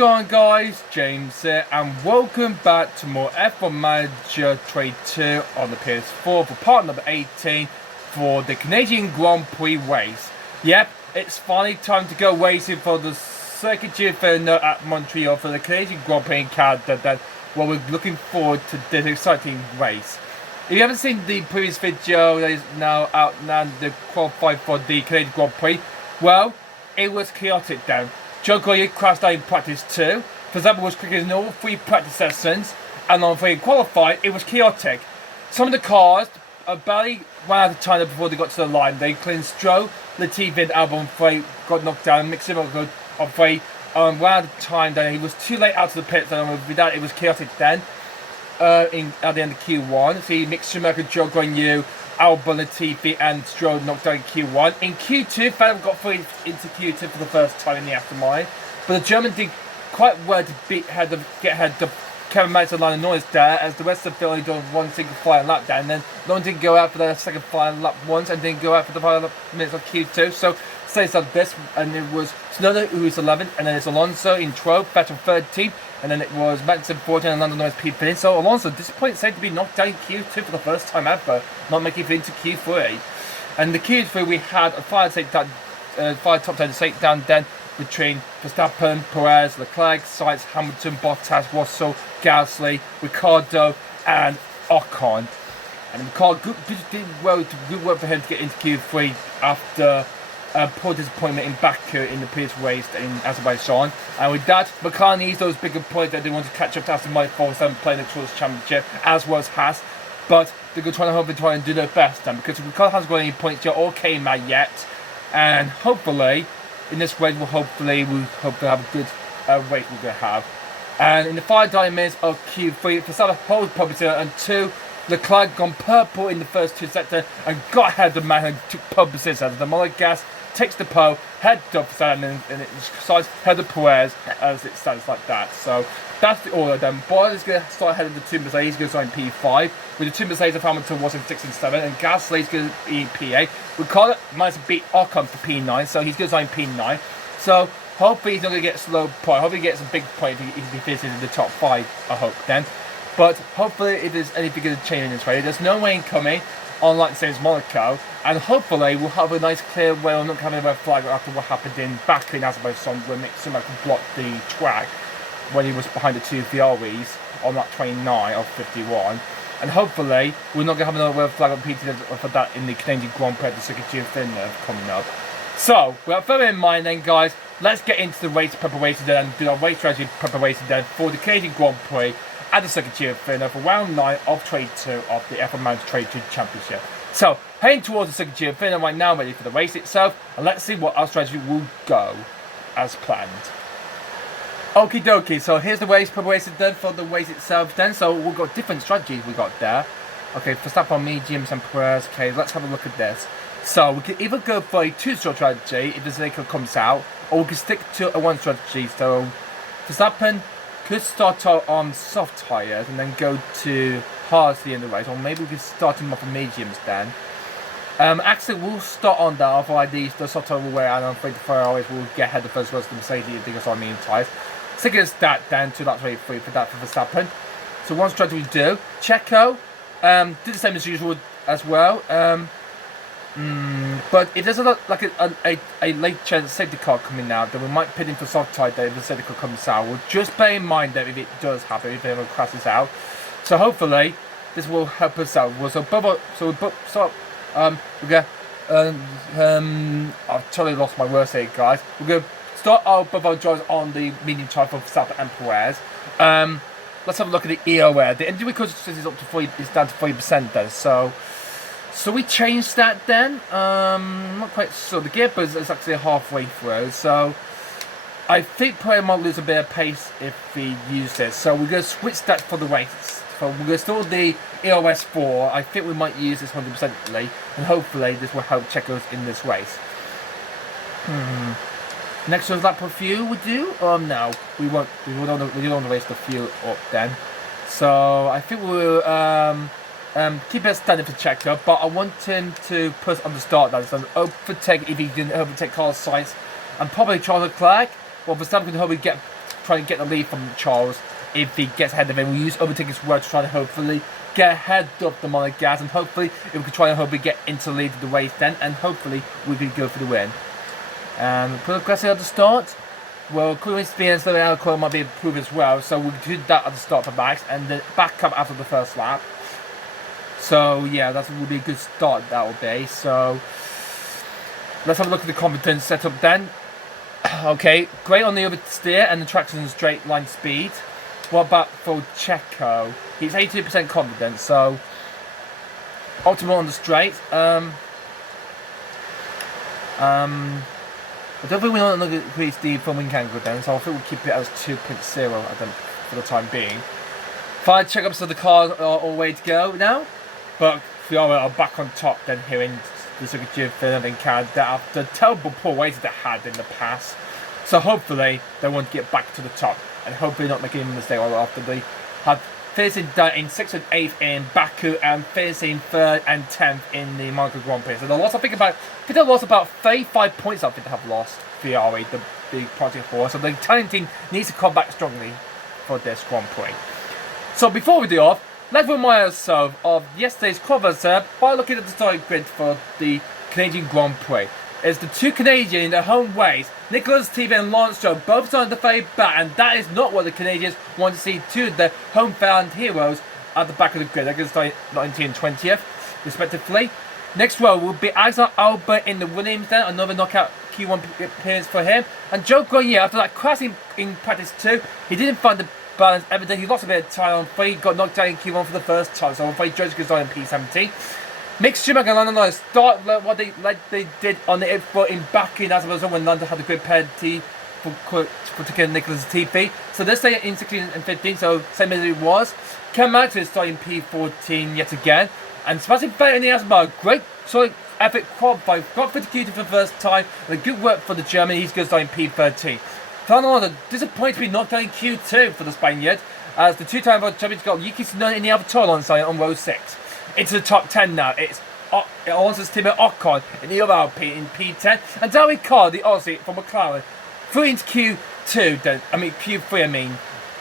going on, guys? James here, and welcome back to more F1 Manager Trade 2 on the PS4 for part number 18 for the Canadian Grand Prix race. Yep, it's finally time to go racing for the Circuit d'Inferno at Montreal for the Canadian Grand Prix in Canada. Well, we're looking forward to this exciting race. If you haven't seen the previous video that is now out now, the qualified for the Canadian Grand Prix, well, it was chaotic then. Joe Goyer crashed out in practice 2. Verstappen was quicker in all 3 practice sessions, and on 3 qualified, it was chaotic. Some of the cars barely ran out of time before they got to the line. They cleaned Stroll, Latifi and Albon Frey got knocked down, mixed him up on Frey, ran out of time then. He was too late out of the pits, and with that, it was chaotic then. At the end of Q1, so Mick Schumacher, Joe Goyer, Albon, Latifi and Stroll knocked down in Q1. In Q2, Vettel got through into Q2 for the first time in the aftermarket, but the German did quite well to get ahead of Kevin Magnussen and Lando Norris there, as the rest of the field only done one single final lap down, and then Lando didn't go out for the second final lap once, and didn't go out for the final minutes of Q2. So stays like this, and it was Tsunoda who was 11th, and then it's Alonso in 12th, Vettel 13th, and then it was Magnussen 14th and Lando Norris P15. So Alonso, disappointed, said to be knocked down in Q2 for the first time ever, not making it into Q3. And the Q3 we had a five top 10 takedown then between Verstappen, Perez, Leclerc, Sainz, Hamilton, Bottas, Russell, Gasly, Ricciardo, and Ocon. And Ricciardo good work for him to get into Q3 after poor disappointment in Baku in the previous race in Azerbaijan. And with that, McLaren needs those bigger points that they want to catch up to Aston Martin 4-7 playing the Tourist Championship, as well as Haas. But they're going to try and do their best then, because McLaren hasn't got any points yet or came out yet. And hopefully, in this race, we'll hopefully have a good race we're going to have. And in the 5 minutes of Q3, Verstappen holds pole position, and 2, Leclerc gone purple in the first 2 sectors and got ahead of the man and took pole position. The monogas takes the pole, head up and it decides head of Perez as it stands like that. So that's the order then. Bottas is going to start ahead of the 2 Mercedes, he's going to start in P5, with the 2 Mercedes of Hamilton was in 6 and 7, and Gasly is going to be in P8. Ricciardo managed to beat Ocon for P9, so he's going to start in P9. So hopefully he's not going to get a slow point. Hopefully he gets a big point if he finishes in the top 5, I hope then. But hopefully if there's anything going to change in this race, there's no rain coming, unlike the same as Monaco, and hopefully we'll have a nice clear way of not having a red flag after what happened in Baku in Azerbaijan, where Mick Schumacher blocked the track when he was behind the 2 Ferraris on lap 29 of 51. And hopefully we're not going to have another red flag repeated for that in the Canadian Grand Prix at the Circuit d'Inferno coming up. So, with that in mind then, guys, let's get into the race preparation then and do our race strategy preparation then for the Canadian Grand Prix at the Circuit d'Inferno for round 9 of Trade 2 of the F1 Manager Trade 2 Championship. So, heading towards the Circuit d'Inferno right now, ready for the race itself, and let's see what our strategy will go as planned. Okie dokie, so here's the race preparation then for the race itself then. So we've got different strategies we got there. Okay, first up on mediums and Perez. Okay, let's have a look at this. So we can either go for a 2-stroke strategy if the vehicle comes out, or we can stick to a 1 strategy. So Verstappen could start out on soft tyres and then go to hard at the end of the race, or maybe we could start him off on mediums then. Actually, we'll start on that, otherwise the soft tyre will wear out, and I'm afraid the Ferraris will get ahead of first, the Mercedes because I'm medium tyres. Second is that then to that 23 for that for Verstappen. So one strategy we do. Checo did the same as usual as well. But if there's like a late chance safety car coming out, then we might pit in for soft tyre there if the safety car comes out. We'll just bear in mind that if it does happen, if it ever crashes out. So hopefully this will help us out. I've totally lost my words here, guys. We're going to start our above our drivers on the medium tyre for Verstappen and Perez. Let's have a look at the EOR. The engine recoil is up to 40, is down to 40% then. So we changed that then. Not quite sure. The gear buzz is actually halfway through. So I think Perez might lose a bit of pace if we use this. So we're going to switch that for the race. So we're going to install the EOS 4. I think we might use this 100%, and hopefully this will help Checo in this race. Next one's lap review we do? No, we won't. We don't want to raise the fuel up then. So I think we'll keep it standard for Checo, but I want him to put on the start line. So overtake if he didn't overtake Carlos Sainz and probably Charles Leclerc. Well, Verstappen can hopefully get try and get the lead from Charles if he gets ahead of him. We'll use overtaking as well to try to hopefully get ahead of the Monegas, and hopefully if we can try and hopefully get into the lead of the race then, and hopefully we can go for the win. Put a classic at the start. Well, cooling speed and slowing alcohol might be improved as well, so we'll do that at the start for Max, and then back up after the first lap. So yeah, that will be a good start, that will be. So let's have a look at the confidence setup then. Okay, great on the oversteer and the traction straight line speed. What about for Checo? He's 82% confidence, so optimal on the straight. I don't think we want to increase the front wing angle then, so I think we'll keep it as 2.0 for the time being. Fine checkups so the cars are all way to go now, but we are back on top then here in the Circuit Film in Canada after terrible poor ways they had in the past. So hopefully they want to get back to the top, and hopefully not making a mistake after they had finishing in 6th and 8th in Baku and finishing 3rd and 10th in the Monaco Grand Prix. So they lost, I think they lost about 35 points. I think they have lost Ferrari, the Project 4. So the Italian team needs to come back strongly for this Grand Prix. So before we do off, let's remind ourselves of yesterday's qualifier by looking at the starting grid for the Canadian Grand Prix. It's the two Canadians in their home race, Nicholas TV and Lawrence Stroll, both starting the very back, and that is not what the Canadians want to see two of their home-bound heroes at the back of the grid. They're going to start 19th and 20th, respectively. Next row will be Alexander Albert in the Williams then, another knockout Q1 appearance for him. And Joe Grenier, after that crash in practice 2, he didn't find the balance evident. He lost a bit of time on 3, got knocked down in Q1 for the first time, so I'm afraid Joe's going to start in P17. Mick Schumacher and Lando Norris start what they did on the F4 in Baku as a result when Lando had a grid penalty for taking Nicholas TV. So they stay in 16 and 15, so same as it was. Ken Matter is starting P14 yet again. And Sebastian Vettel in the Asma, great solid effort qualified, got for the Q2 for the first time, and good work for the German. He's going to start in P13. Fernando Alonso disappointed to be knocked down in Q2 for the Spaniard, as the two-time world champions got Yuki Tsunoda in the other tour on row 6. Into the top 10 now. It's Alonso's teammate Ocon in the other LP in P10, and Daniel Ricciardo, the Aussie from McLaren, through into Q3,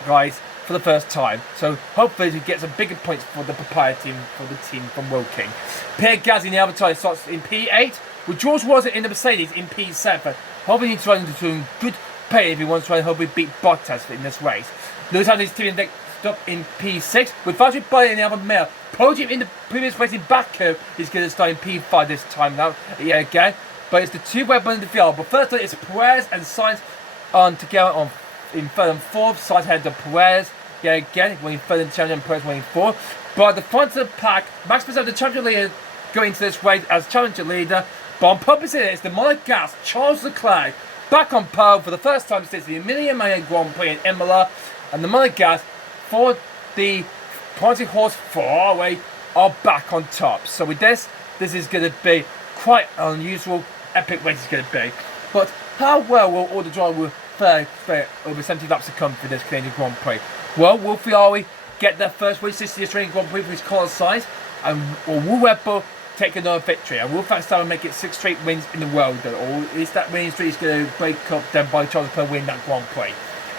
guys, for the first time. So hopefully he gets some bigger points for the propriety team, for the team from Woking. Pierre Gasly in the other tie starts in P8, with George Russell in the Mercedes in P7. Hopefully he's trying to do good pay if he wants to try and hopefully beat Bottas in this race. Lewis Hamilton's team next up in P6, with Valtteri Bottas in the other male. Podium in the previous race in Baku is going to start in P5 this time now, yeah, again. But it's the two weapons in the field. But first it's Perez and Sainz on together in 3rd and 4th. Sainz head to Perez, yeah, again, winning 3rd and champion, Perez winning 4th. But at the front of the pack, Max Verstappen, the champion leader, going into this race as challenger leader. But on purpose it's the Monegas, Charles Leclerc, back on pole for the first time since the Emilia-Romagna Grand Prix in Imola. And the Monegas, for the Pointy Horse Ferrari, are back on top. So with this is going to be quite an unusual, epic race it's going to be. But how well will all the drivers fare over 70 laps to come for this Canadian Grand Prix? Well, will Ferrari get their first win since the Australian Grand Prix for his car size? And will Red Bull take another victory? And will Verstappen make it 6 straight wins in the world? Or is that winning streak going to break up then by Charles Leclerc win that Grand Prix?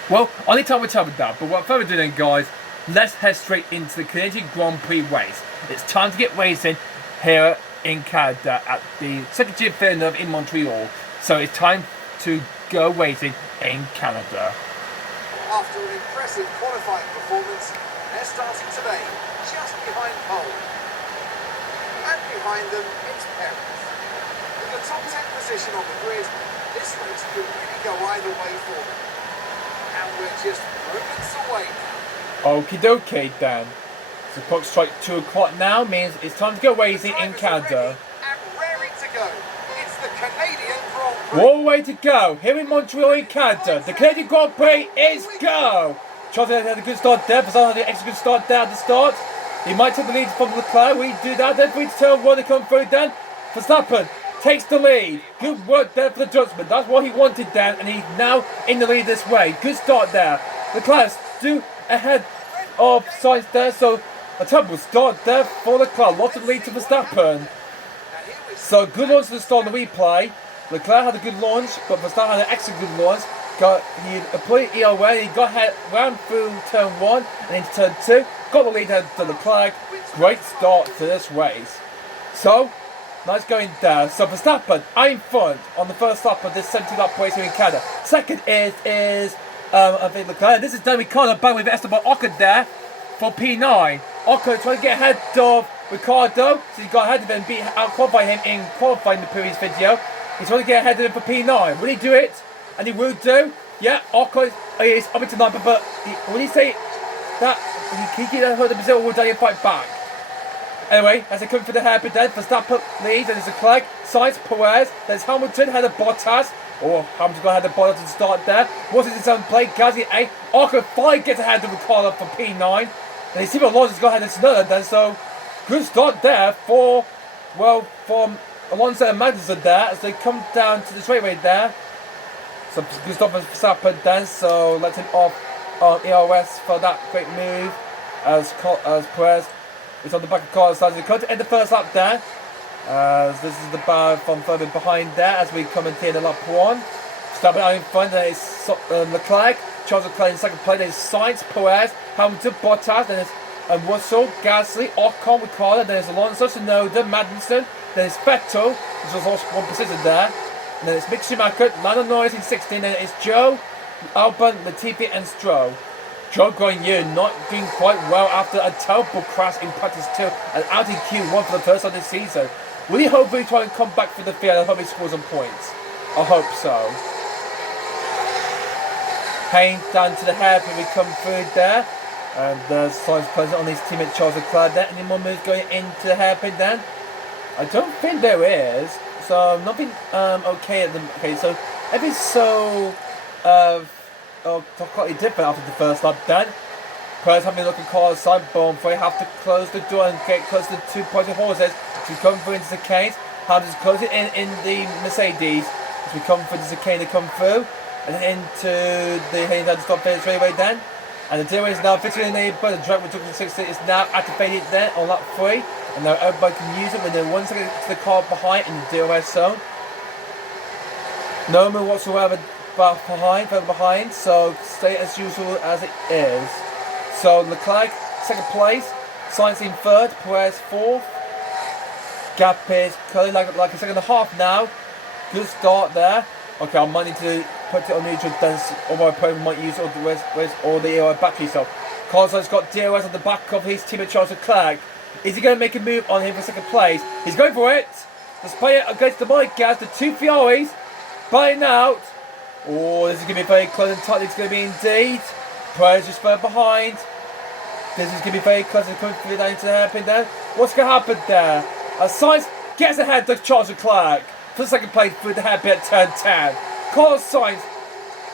Well, only time will tell with that. But without further ado then, guys, let's head straight into the Canadian Grand Prix race. It's time to get racing here in Canada at the Circuit Villeneuve in Montreal. So it's time to go racing in Canada. After an impressive qualifying performance, they're starting today just behind pole. And behind them, it's Perez. In the top 10 position on the grid, this race could really go either way for them. And we're just moments away now. Okie dokie then. So the clock strikes 2 o'clock now, means it's time to go racing in Canada. And raring to go. It's the Canadian Grand Prix. All the way to go, here in Montreal in Canada. The Canadian Grand Prix is go! Charles had a good start there, Verstappen had an extra good start there at the start. He might take the lead from Leclerc. We do that, then for each turn 1 to come through then. Verstappen takes the lead. Good work there for the Dutchman. That's what he wanted then, and he's now in the lead this way. Good start there. Leclerc still ahead of Sainz there, so a terrible start there for Leclerc. Lots of lead to Verstappen. So good launch to the start of the replay. Leclerc had a good launch, but Verstappen had an extra good launch. he applied EOA, he got ahead, ran through turn 1 and into turn 2, got the lead ahead to Leclerc. Great start to this race. So, nice going down. So Verstappen, I'm in front on the first lap of this 70-lap race here in Canada. Second is I think Leclerc. This is Daniel Ricciardo back with Esteban Ocon there for P9. Ocon trying to get ahead of Ricciardo, so he got ahead of him, out-qualify him in qualifying the previous video. He's trying to get ahead of him for P9. Will he do it? And he will do. Yeah, Ocon is up into 9, but when he say that, he can hurt the Brazil will die and fight back. Anyway, as they come for the hairpin then, Verstappen leads, and there's Leclerc, Sainz, Perez, there's Hamilton, head of Bottas. Hamilton got ahead of Bottas to start there. What's his own play? Gasly 8. Ocon 5 gets ahead of Ricciardo for P9. And you see what Alonso's got ahead of Tsunoda then, so good start there from Alonso and Magnussen there as they come down to the straightaway there. So good stop for Verstappen then, so let him off on EOS for that great move as Perez is on the back of Carlos Sainz. They come to end the first lap there. As this is the bar from further behind there as we come into the lap 1. Verstappen out in front, there is Leclerc, Charles Leclerc in second place, there is Sainz, Perez, Hamilton, Bottas, then there's Russell, Gasly, Ocon, Ricciardo, then there's Alonso, Tsunoda, Magnussen, then there's Vettel, which was also one position there, and then it's Mick Schumacher, Lando Norris in 16, then it's Joe, Albon, Latifi and Stroll. Joe Guanyu not doing quite well after a terrible crash in practice 2 and out in Q1 for the first time this season. Will he hopefully try and come back for the field and hope he scores some points? I hope so. Payne down to the hairpin, we come through there. And there's Sainz present on his teammate Charles Leclerc there. Any more moves going into the hairpin then? I don't think there is. So nothing okay at the okay, so everything's so slightly different after the first lap then. Perez having a look at Carlos side bomb, for they have to close the door and get close to the 2 pointing horses. As we come through into the case, how does close it in the Mercedes? As we come through the chicane, they come through and into the heading down to stop there straight away then. And the DRS is now fitting in there, but the drag reduction 60 is now activated there on lap 3. And now everybody can use it when they're 1 second to the car behind in the DRS zone. No move whatsoever further behind, so stay as usual as it is. So Leclerc, second place, Sainz in third, Perez fourth. Gap is currently like a second and a half now. Good start there. Okay, I might need to put it on neutral, or my opponent might use all the battery. So Carlos has got DRS on the back of his teammate Charles Leclerc. Is he going to make a move on him for second place? He's going for it. Let's play it against the mic gas. The 2 Ferraris buying out. Oh, this is going to be very close and tight. It's going to be indeed. Perez just further behind. This is going to be very close and coming through down into the hairpin there. What's going to happen there? Sainz gets ahead of Charles Leclerc for the second place through the hairpin at turn 10. Carlos Sainz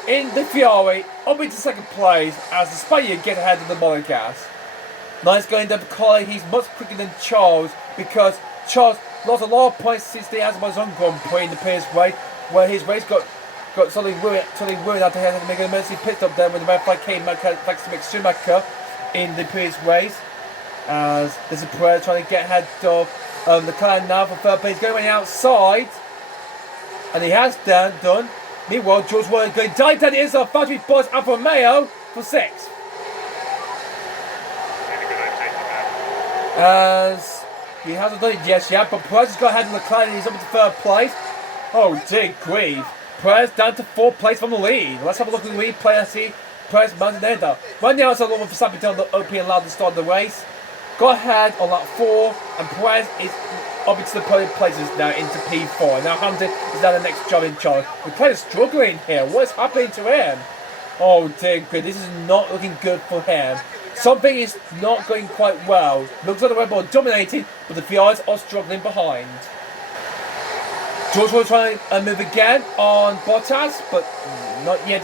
in the Ferrari up into second place as the Spaniard gets ahead of the Monegas. Nice going down for Carlos. He's much quicker than Charles because Charles lost a lot of points since the Azerbaijan Grand Prix in the previous race, where his race got totally ruined after he had to make an emergency pit stop there when the red flag came back thanks to Mick Schumacher in the previous race. As this is Perez trying to get ahead of Leclerc now for third place, going outside, and he has done. Meanwhile, George Warren going dive down the inside of factory boss Alfa Romeo for 6th. As he hasn't done it yet, but Perez has got ahead of Leclerc and he's up into third place. Oh dear grief. Perez down to 4th place from the lead. Let's have a look at the lead player. See Perez mounted there though. Right now it's a lot of Verstappen on the OP and allowed to start the race. Got ahead on lap 4 and Perez is up into the podium places now into P4. Now Hamilton is now the next job in charge. The player is struggling here. What is happening to him? Oh dear grief. This is not looking good for him. Something is not going quite well. Looks like the Red Bull dominating, but the Ferraris are struggling behind. George will try and move again on Bottas, but not yet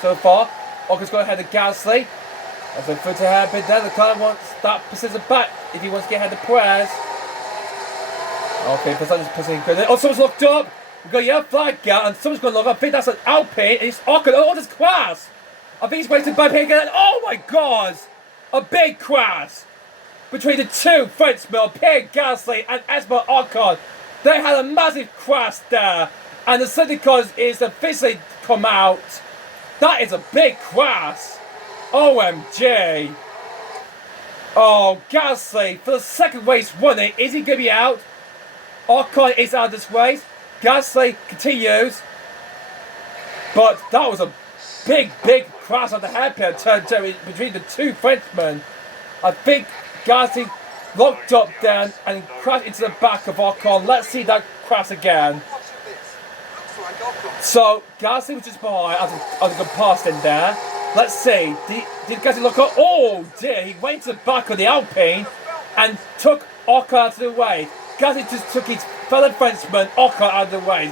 so far. Occon's got ahead of Gasly. As they put to happen there, the car wants that position back if he wants to get ahead of Perez. Okay, Perez is pushing good. Oh, someone's locked up. We've got a yellow flag out, and someone's going to lock up. I think that's an Alpine, and it's Ocon. Oh, this crash! I think he's waiting by here again. Oh my God! A big crash between the two Frenchmen, Pierre Gasly and Esteban Ocon. They had a massive crash there, and the safety cars is officially come out That is a big crash. OMG. Oh, Gasly for the second race running. Is he going to be out? Ocon is out of this race. Gasly continues. But that was a big crash on the hairpin turn between the two Frenchmen. I think Gasly locked up then and crashed into the back of Ocon. Let's see that crash again. So Gasly was just behind as a good pass in there. Let's see. Did Gasly look up? Oh dear, he went to the back of the Alpine and took Ocon out of the way. Gasly just took his fellow Frenchman Ocon out of the way.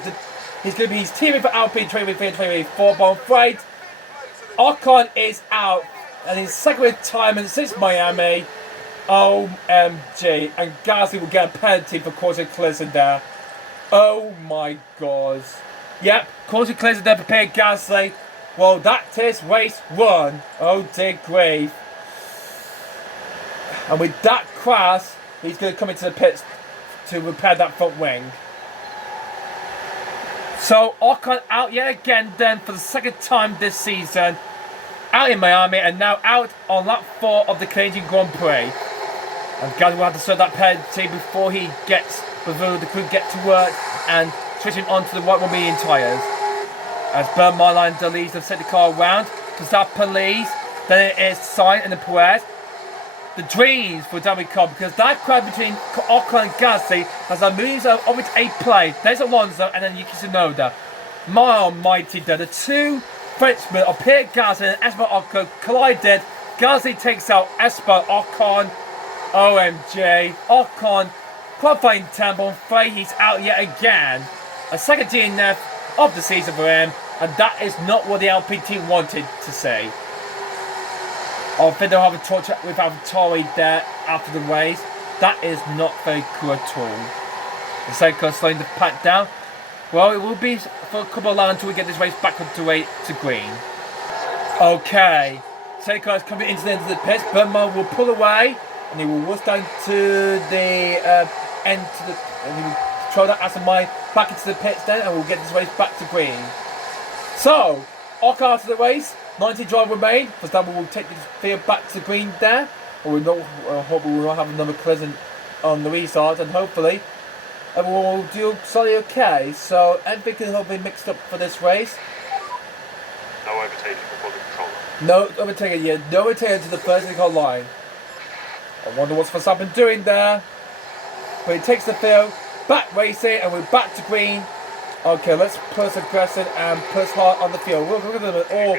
He's going to be his teammate for Alpine 2023 and 2024, but I'm afraid Ocon is out and his second retirement since Miami. OMG. And Gasly will get a penalty for causing collision there. Oh my god. Yep, causing collision there for Pierre Gasly. Well, that is race 1. Oh dear grief. And with that crash, he's going to come into the pits to repair that front wing. So Ocon out yet again then for the second time this season. Out in Miami and now out on lap 4 of the Canadian Grand Prix. And Gasly will have to serve that penalty before the crew get to work and switch him onto the white medium tyres. As Bernard leads the safety car around, Verstappen leads, then it is Sainz and then Perez. The dreams for David Cobb because that crowd between Ocon and Gasly as they move over to A play. There's Alonso and then Yuki Tsunoda. My almighty, the two Frenchmen of Pierre Gasly and Esteban Ocon collided. Gasly takes out Esteban Ocon. OMG. Ocon qualifying 10th, but I'm afraid he's out yet again. A second DNF of the season for him, and that is not what the Alpine team wanted to say. I think they'll have a talk with AlphaTauri there after the race. That is not very cool at all. The second car slowing the pack down. Well, it will be for a couple of laps until we get this race back up to green. Okay, second car is coming into the end of the pits. Bernard will pull away, and he will rush down to the end and he will throw that as a mine back into the pits then, and we'll get this race back to green. So, Ocon out of the race, 90 drive remain. Verstappen will take the field back to green there. Or I hope we will not have another collision on the restart, and hopefully everyone will do solidly okay. So everything can hopefully mixed up for this race. No overtaking before the controller. No overtaking yet. No overtaking to the first car line. I wonder what's Verstappen doing there. But he takes the field, back racing, and we're back to green. Okay, let's push aggressive and push hard on the field. Look at them all.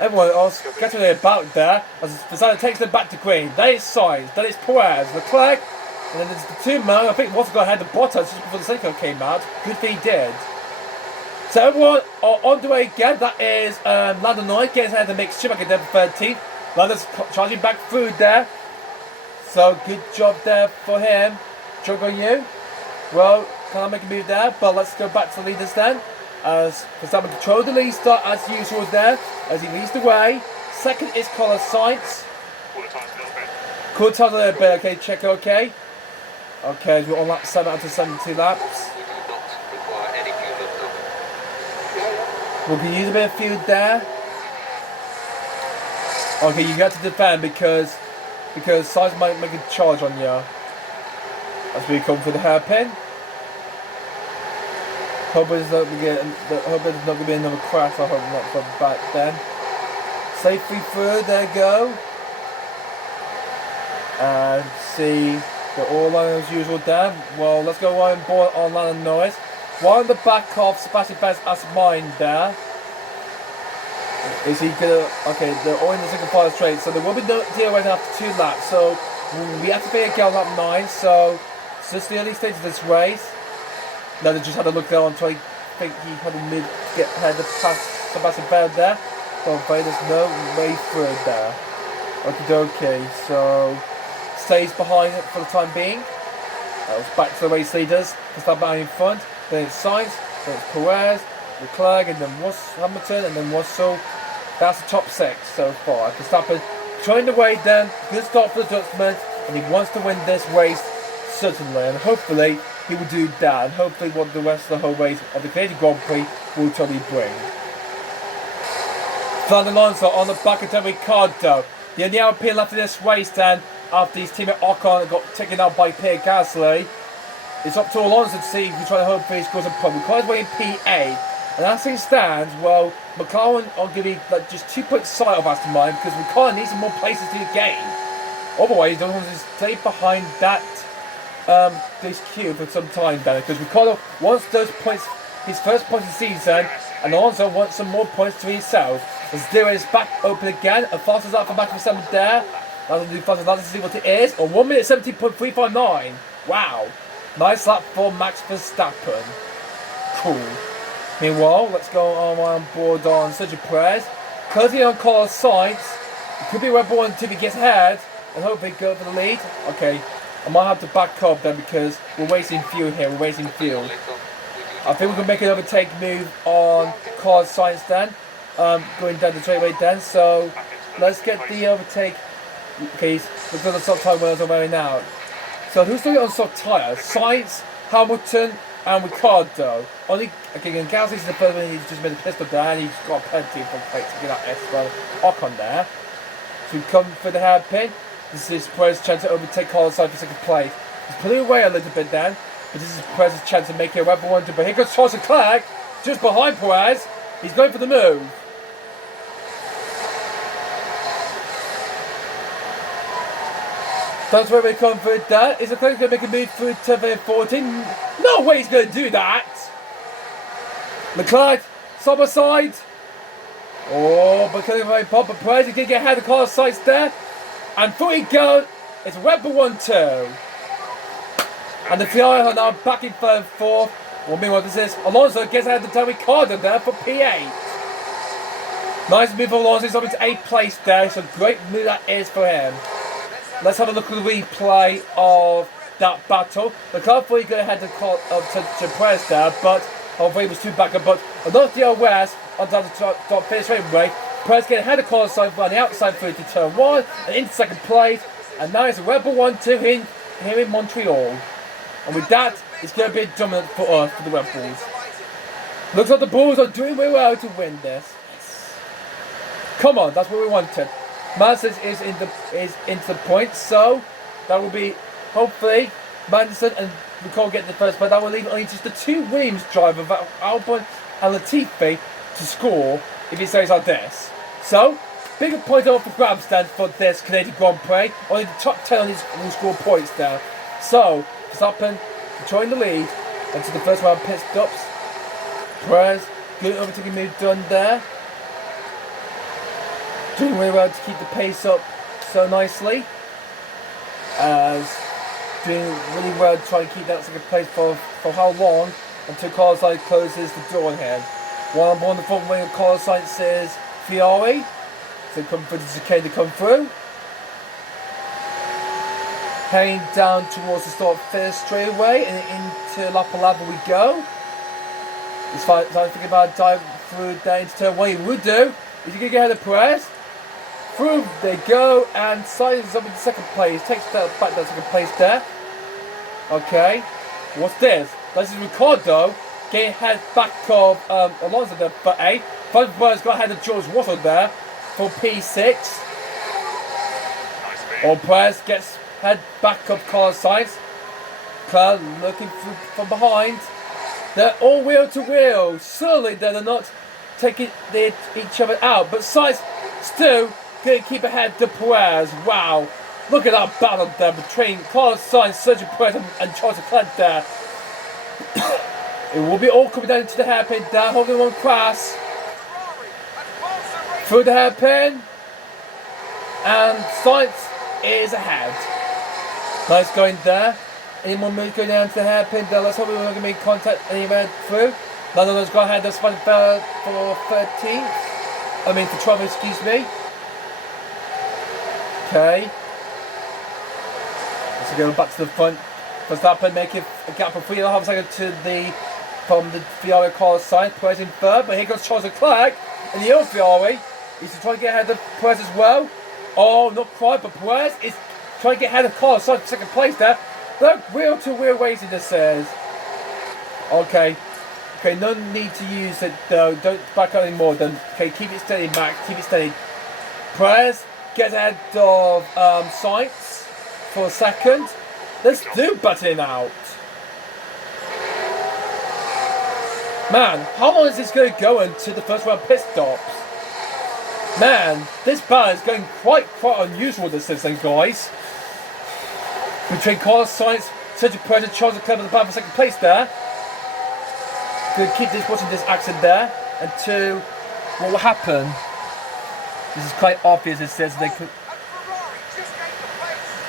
Everyone else getting about there as Verstappen takes them back to green. That is Sainz, that is Perez, Leclerc, and then there's the two men. I think Watson got ahead of Bottas just before the safety car came out. Good thing he did. So everyone are on the way again. That is Lando Norris getting ahead of the mix. Schumacher there for 13th. Lando's charging back through there. So good job there for him. Joke on you. Well, can't make a move there, but let's go back to the leaders then. As Verstappen controlled the lead start as usual there, as he leads the way. Second is Carlos Sainz. Quarter time a little bit, okay, check okay. Okay, we're on lap 7 out of 72 laps. We can use a bit of fuel there. Okay, you have to defend because Sainz might make a charge on you. As we come for the hairpin. Hope there's not going to be another crash. I hope not from back then. Safely through, there you go. And see the all line as usual there. Well, let's go on board on Lando Norris. One on the back of Sebastian Vettel as mine there. Is he gonna? Okay, they're all in the second part straight, so there will be no DOA after 2 laps. So we have to be again on lap 9. So it's just the early stage of this race. No, they just had a look there on trying to think he had a move to get ahead of past Sebastian Vettel there. But there's no way through there. Okay, so stays behind it for the time being. That was back to the race leaders. Verstappen in front. Then it's Sainz, then it's Perez, Leclerc, and then Hamilton, and then Russell. That's the top 6 so far. Verstappen trying to wait then. Good start for the Dutchman, and he wants to win this race certainly. And hopefully he will do that. And hopefully what the rest of the whole race of the Canadian Grand Prix will totally bring. Fernando Alonso on the back of Ricardo. The only European left in this race then, after his teammate Ocon got taken out by Pierre Gasly. It's up to Alonso to see if he's trying to hope for his scores a point. McLaren's way in P8. And as things stand, well, McLaren are giving like, just 2 points sight of Aston Martin because McLaren needs some more places to gain. Otherwise, he doesn't want to stay behind that this queue for some time then, because Ricardo wants those points, his first points of the season, and Alonso wants some more points to himself. As Zero is back open again, and fastest lap from back to 7 there. That'll do fastest lap to see what it is. On 1 minute 17.359. Wow. Nice lap for Max Verstappen. Cool. Meanwhile, let's go on board on Sergio Perez. Closing on Carlos Sainz. It could be Red Bull until he gets ahead, and hopefully go for the lead. Okay, I might have to back up then because we're wasting fuel here. We're wasting fuel. I think we can make an overtake move on Carlos Sainz then. Going down the straightaway then. So let's get the overtake. Okay, let's go to the soft tyre wheels I'm wearing now. So who's doing it on soft tyres? Sainz, Hamilton, and Ricardo. Only okay, and Gasly's the first one. He's just made a pistol there, and he's got plenty from plate to get that S well Ocon there. So we come for the hairpin. This is Perez's chance to overtake Carlos Sainz for second place. He's pulling away a little bit then, but this is Perez's chance to make it a Red Bull 1. But here goes Charles Leclerc, just behind Perez. He's going for the move. That's where we come for that. Is Leclerc going to make a move through turn 14? No way he's going to do that. Leclerc, side by side. Oh, but can he pop a Perez? He did get ahead of Carlos Sainz there. And through he goes. It's Red Bull 1-2. And the Ferrari are now back in third, fourth. Well, meanwhile, this is Alonso gets ahead of Ricardo there for P8. Nice move for Alonso. He's up into 8th place there. So great move that is for him. Let's have a look at the replay of that battle. Leclerc thought he got ahead to Perez there, but hopefully he was too back up. But enough DRS on the top finish straightaway. Perez getting ahead of Carlos Sainz on the outside through to turn 1 and into second place. And now it's a Red Bull 1-2 here in Montreal. And with that, it's going to be dominant for us, for the Red Bulls. Looks like the Bulls are doing very well to win this. Yes. Come on, that's what we wanted. Madison is into the points, so that will be hopefully Madison and Ricardo get the first, but that will leave only just the 2 Williams drivers, Albon and Latifi, to score if it stays like this. So, bigger point out for grabs then for this Canadian Grand Prix. Only the top 10 on these will score points there. So, Verstappen controlling the lead until the first round pit stops. Perez, good overtaking move done there. Doing really well to keep the pace up so nicely. As doing really well to try and keep that second place for how long until Carlos Sainz closes the door on him. While I'm on the front wing of Carlos Sainz's Ferrari. So come for the chicane to come through. Heading down towards the start finish straightaway and into La Palabra we go. It's fine, so I'm thinking about diving through there into turn 1. He would do. Is he going to get ahead of Perez? Through they go, and Sainz is up in second place. Takes that back to second place there. Okay, what's this? This is Ricardo getting ahead back of Alonso there for 8. Perez got ahead of George Russell there for P6. Or Perez gets head back of Carlos Sainz. Claire looking from behind. They're all wheel to wheel. Surely they're not taking each other out, but Sainz still going to keep ahead to Perez. Wow, look at that battle there between Carlos Sainz, Sergio Perez and Charles Leclerc there. It will be all coming down to the hairpin there, holding one crash. Through the hairpin, and Sainz is ahead. Nice going there. Any more moves going down to the hairpin there? Let's hope we're not going to make contact anywhere through. None of those got ahead of Spanish for 13th. I mean for 12th, excuse me. Okay. Let's go back to the front. Verstappen making a gap of 3.5 seconds from the Ferrari Carlos Sainz. Perez in third, but here goes Charles Leclerc in the old Ferrari. He's trying to get ahead of Perez as well. Oh, not quite, but Perez is trying to get ahead of Carlos Sainz for second place there. Look, wheel to wheel racing this says. Okay. Okay, no need to use it though. Don't back out anymore. Then okay, keep it steady, Max. Keep it steady. Perez gets ahead of Sainz for a second. Let's do button out. Man, how long is this going to go until the first round pit stops? Man, this battle is going quite unusual this season, guys. Between Carlos Sainz, Sergio Perez and Charles Leclerc in the battle for second place there. Going to keep watching this action there until what will happen. This is quite obvious. It says they could.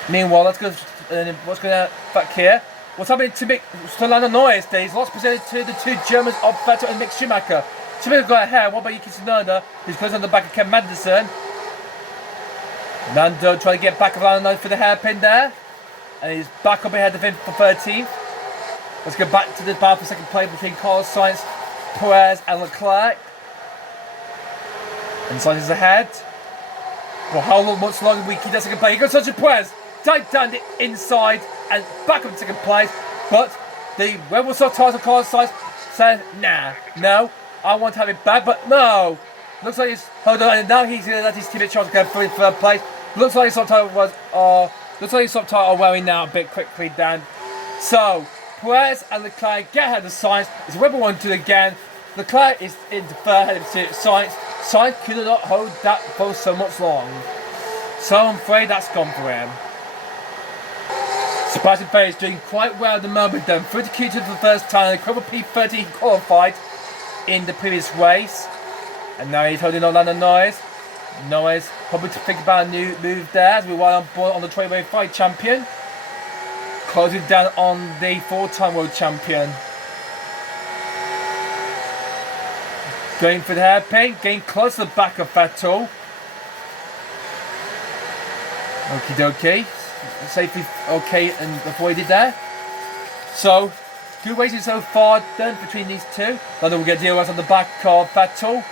Meanwhile, let's go. What's going on back here? What's happening to Lando Norris? He's lost position to the two Germans of Vettel and Mick Schumacher. Schumacher got ahead. What about Yuki Tsunoda? He's close on the back of Ken Magnussen. Lando trying to get back of Lando Norris for the hairpin there, and he's back up ahead of him for 13th. Let's go back to the battle for second place between Carlos Sainz, Perez, and Leclerc. And Sainz is ahead. Well, how much longer we keep that second place? Here goes Sergio Perez. Dive down the inside and back up in second place. But the Red Bull soft tires of Carlos Sainz said, nah, no, I want to have it back, but no. Looks like he's hold on, and now he's going to let his teammate Charles go through in third place. Looks like his soft tire are wearing now a bit quickly down. So Perez and Leclerc get ahead of Sainz. It's Red Bull 1-2 again. Leclerc is in the third head of Sainz. Sainz could not hold that for so much long. So I'm afraid that's gone for him. Sebastian Vettel is doing quite well at the moment then. 30 for the first time, a couple of P30 qualified in the previous race. And now he's holding on Lando Norris. Norris probably to think about a new move there as we ride on board on the 2025 champion. Closing down on the 4-time world champion. Going for the hairpin, getting close to the back of Vettel. Okie dokie. Safely okay and avoided there. So, good racing so far then between these two. Lando will get DRS on the back of Vettel.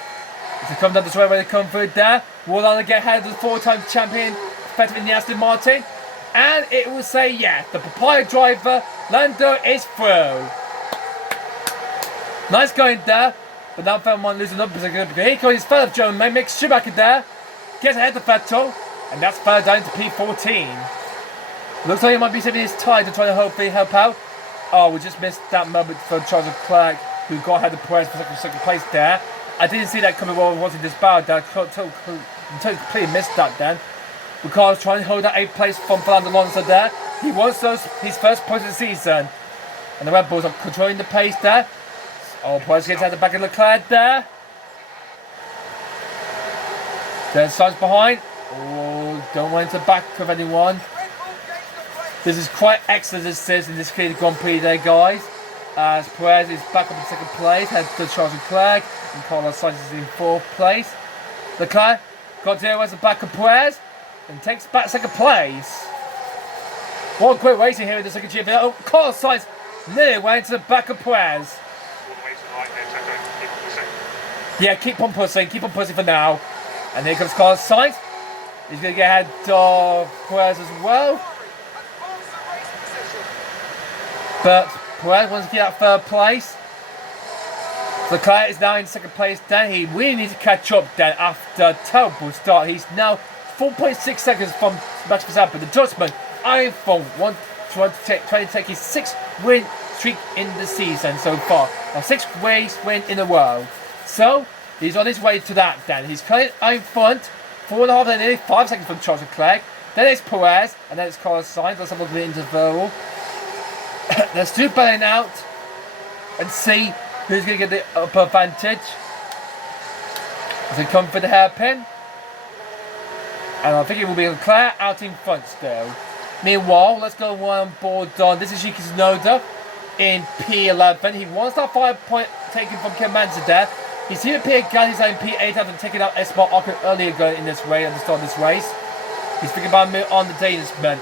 If they come down this way where they come through there, will Lando get ahead of the 4-time champion Vettel in the Aston Martin? And it will say, yeah, the papaya driver, Lando is through. Nice going there, but now Vettel losing up because here comes his fellow German mate, Mick Schumacher there. Gets ahead of Vettel, and that's further down to P14. Looks like he might be saving his tire to try to hopefully help out. Oh, we just missed that moment for Charles Leclerc, who got ahead of Perez for second place there. I didn't see that coming while I was watching this battle. I completely missed that then. Because trying to hold that 8th place from Fernando Alonso there. He wants his first points of the season. And the Red Bulls are controlling the pace there. Oh, Perez gets out the back of Leclerc there. There's Sainz behind. Oh, don't want to back of anyone. This is quite excellent as it is in this clear Grand Prix there, guys. As Perez is back up in second place, heads to Charles Leclerc, and Carlos Sainz is in 4th place. Leclerc got DRS at the back of Perez and takes back second place. What a great racing here in the second GP. Oh, Carlos Sainz nearly went to the back of Perez. Yeah, keep on pushing for now. And here comes Carlos Sainz. He's going to get ahead of Perez as well. But Perez wants to get out 3rd place. Leclerc is now in 2nd place. Then he really needs to catch up then after a terrible start. He's now 4.6 seconds from Max Verstappen. The Dutchman, Iron Phone, trying to take his 6th win streak in the season so far. A 6th race win in a row. So he's on his way to that then. He's currently in front, 4.5 and nearly 5 seconds from Charles Leclerc. Then it's Perez, and then it's Carlos Sainz. Let's have a look at the interval. Let's do batting out and see who's going to get the upper advantage. As they come for the hairpin. And I think it will be Leclerc out in front still. Meanwhile, let's go on board on. This is Yuki Tsunoda in P11. He wants that 5-point taken from Ken Magnussen there. He's here at P8, he's in P8 after taking out Esteban Ocon earlier going in this race, at the start of this race. He's thinking about on the Danishman.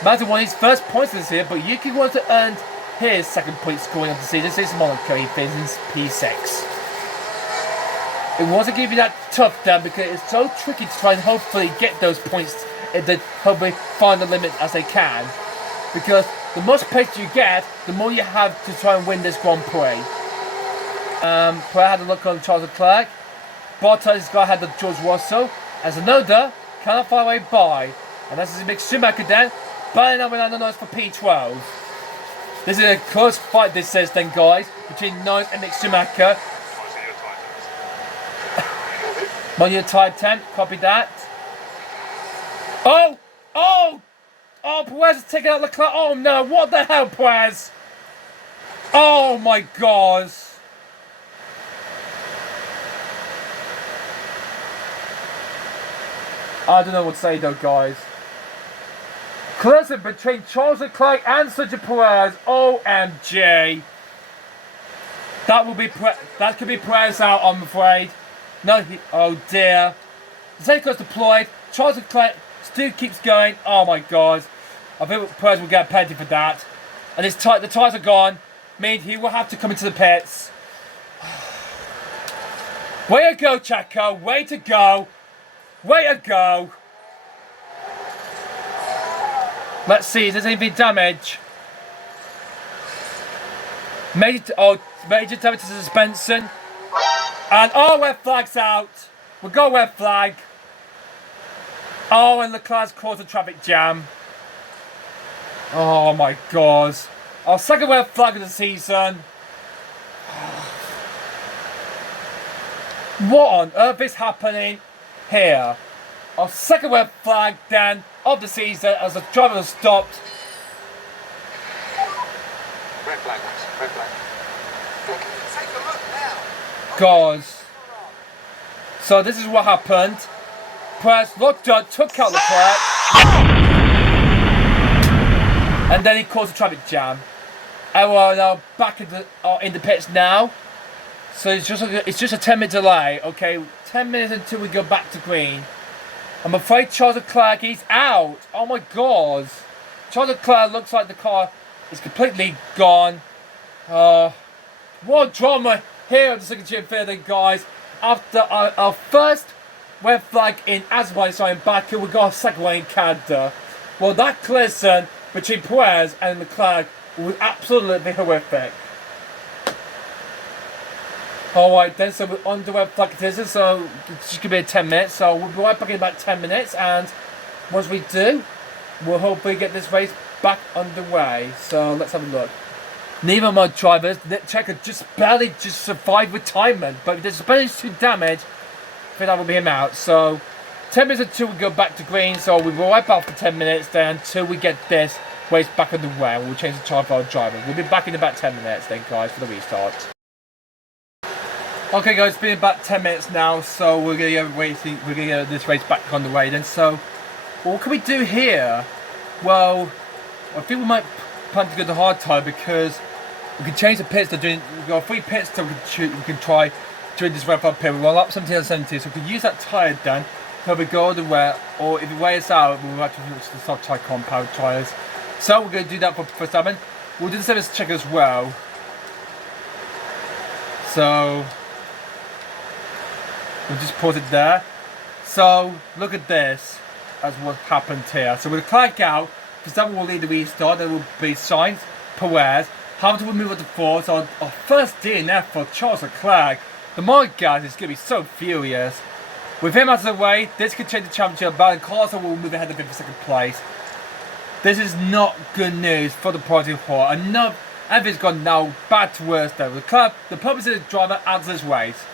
Magnussen won his first points this year, but Yuki wants to earn his 2nd point scoring of the season. This is Monaco, he finishes P6. It wasn't going to be that tough then because it's so tricky to try and hopefully get those points and then hopefully find the limit as they can. Because the most points you get, the more you have to try and win this Grand Prix. Perez had a look on Charles Leclerc. Bottas guy had the George Russell. As Tsunoda cannot find a way by. And this is a big Schumacher then. Burning up with Norris for P12. This is a close fight, this says then, guys, between Norris and Mick Schumacher. Monument time 10, copy that. Oh! Oh! Oh, Perez is taking out Leclerc. Oh no, what the hell, Perez? Oh my god. I don't know what to say though, guys. Collision between Charles Leclerc and Sergio Perez. OMG. That could be Perez out, I'm afraid. No, oh dear. The safety car's deployed. Charles Leclerc still keeps going. Oh my god. I think Perez will get a penalty for that. And the tyres are gone. Means he will have to come into the pits. Way to go, Checo. Way to go. Way to go. Let's see, is there anything damage? Major damage to the suspension. And red flag's out. We'll go red flag. And Leclerc's caused a traffic jam. Oh my god. Our second red flag of the season. What on earth is happening here? Our second red flag then of the season as the driver has stopped. Red flag, red flag. Take a look now. God. So this is what happened. Perez looked up, took out Leclerc. And then he caused a traffic jam. And we're now back in the pits now. So it's just a 10-minute delay. Okay, 10 minutes until we go back to green. I'm afraid Charles Leclerc is out. Oh my god. Charles Leclerc looks like the car is completely gone. What drama here at the second field, guys. After our first red flag in Azerbaijan in Baku, we got a second one in Canada. Well, that collision between Perez and Leclerc was absolutely horrific. Alright then, so we're on the red flag collision, so it's just going to be 10 minutes, so we'll be right back in about 10 minutes, and once we do, we'll hopefully get this race back underway. So let's have a look. Neither of my drivers, Checo just barely survived retirement, but if the suspension is too damaged, I think that will be him out. So 10 minutes until we go back to green, so we'll be right back for 10 minutes then until we get this race back underway. We'll change the tyre for our driver. We'll be back in about 10 minutes then, guys, for the restart. Okay guys, it's been about 10 minutes now, so we're gonna get this race back on the way then. So what can we do here? Well, I think we might plan to go the hard tyre because we can change the pits. We've got 3 pits that we can try during this wrap up pit. We're on lap 17 and 70, so we can use that tyre then so we go all the way, or if it wears out, we'll have to use the soft tyre compound tyres. So we're going to do that for Verstappen. We'll do the same as Checo as well. So we'll just pause it there. So look at this as what happened here. So with the Leclerc out, Verstappen will lead the restart. There will be Sainz, Perez. Hamilton will move on to 4. So our first DNF for Charles Leclerc. The my guys is going to be so furious. With him out of the way, this could change the championship. But Carlos will move ahead of him for second place. This is not good news for the party hall. Everything's gone now bad to worse though. Leclerc, the purpose of the driver adds this race.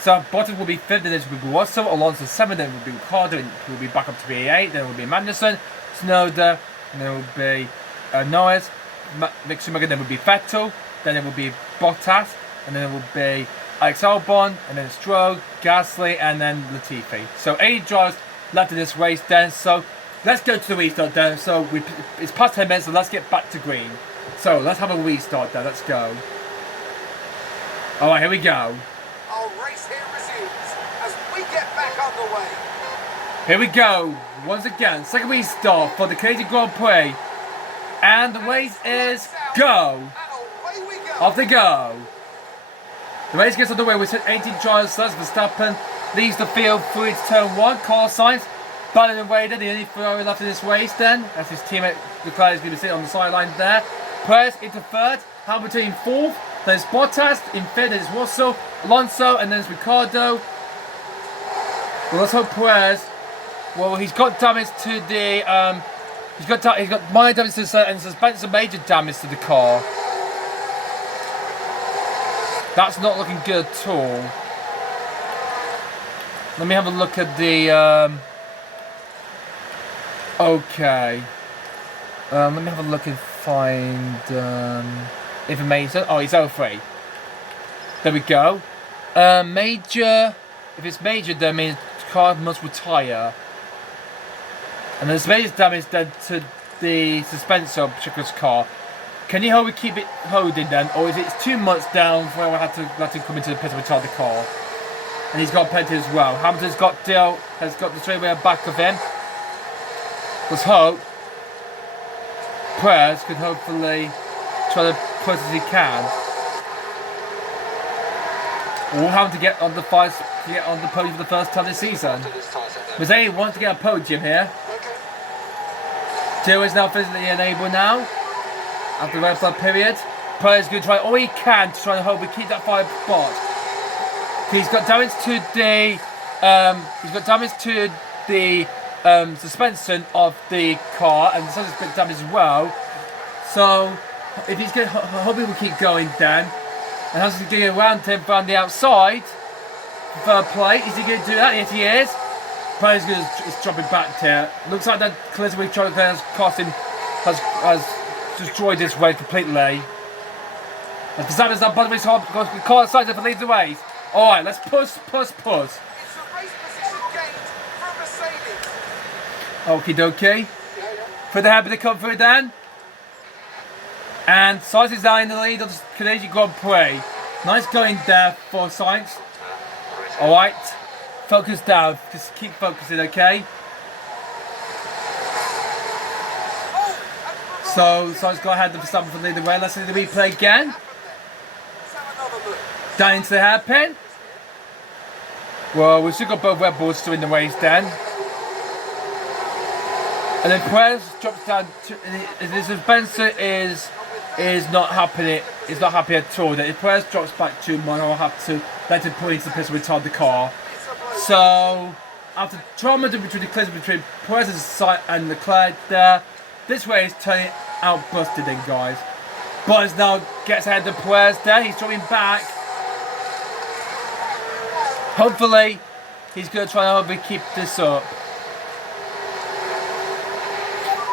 So Bottas will be 5th, then this will be Russell, Alonso 7th, then it will be Ricardo, and it will be back up to B8, then it will be Magnussen, Tsunoda, and then it will be Norris, Mick Schumacher, then it will be Vettel, then it will be Bottas, and then it will be Alex Albon, and then Stroll, Gasly, and then Latifi. So 8 drivers left in this race then, so let's go to the restart then. So it's past 10 minutes, so let's get back to green. So let's have a restart then, let's go. Alright, here we go. Our race here resumes as we get back underway. Here we go, once again, second restart for the Canadian Grand Prix. And the race is go. And away we go. Off they go. The race gets underway with 18 drivers. Verstappen leaves the field through its turn 1. Carlos Sainz battling away there, the only Ferrari left in this race then, as his teammate Leclerc is going to be sitting on the sideline there. Perez into 3rd, Hamilton in 4th, There's Bottas in fifth. There's Russell, Alonso, and then there's Ricardo. Well, let's hope Perez. Well, he's got damage to the he's got minor damage to the and suspension, major damage to the car. That's not looking good at all. Let me have a look at the okay. Let me have a look and find information. Oh, he's 03. There we go. Major. If it's major, that means the car must retire. And there's major damage done to the suspension of Chico's car. Can you keep it holding then, or is it too much down for I have to let him come into the pit and retire the car? And he's got penalty as well. Hamilton's got has got the straightaway back of him. Let's hope Perez can hopefully try to push as he can. We'll have to get on the podium for the first time this season. Mercedes wants to get a podium here. Gio is now physically enabled now. After the red flag period. Perez is going to try all he can to try and hope we keep that 5 spot. He's got damage to the suspension of the car, and the sun's bit damage as well. So if he's going, hopefully we'll keep going then. And as he's going around him from the outside, third plate, is he going to do that? Yes, he is. Perez is dropping back here. Looks like that collision with Charles has cost him, has destroyed this race completely. And Verstappen's now bottom of his hop because the car decides to lead the race. Alright, let's push. It's a race position gained from Mercedes. Okie dokie. For the happy to come through then. And Sainz is now in the lead of the Canadian Grand Prix. Nice going there for Sainz. Alright. Focus down. Just keep focusing, okay? So Sainz got ahead of Verstappen for leading the way. Let's see the replay again. Down into the hairpin. Well, we've still got both Red Bulls still in the race then. And then Perez drops down to the suspension is not happy. Is not happy at all. That if Perez drops back 2 more, I'll have to let him pull into the pit and retard the car. So after drama between the collision between Perez and Leclerc there, this race is turning out busted in, guys. Bottas now gets ahead of Perez there. He's dropping back. Hopefully, he's going to try to keep this up.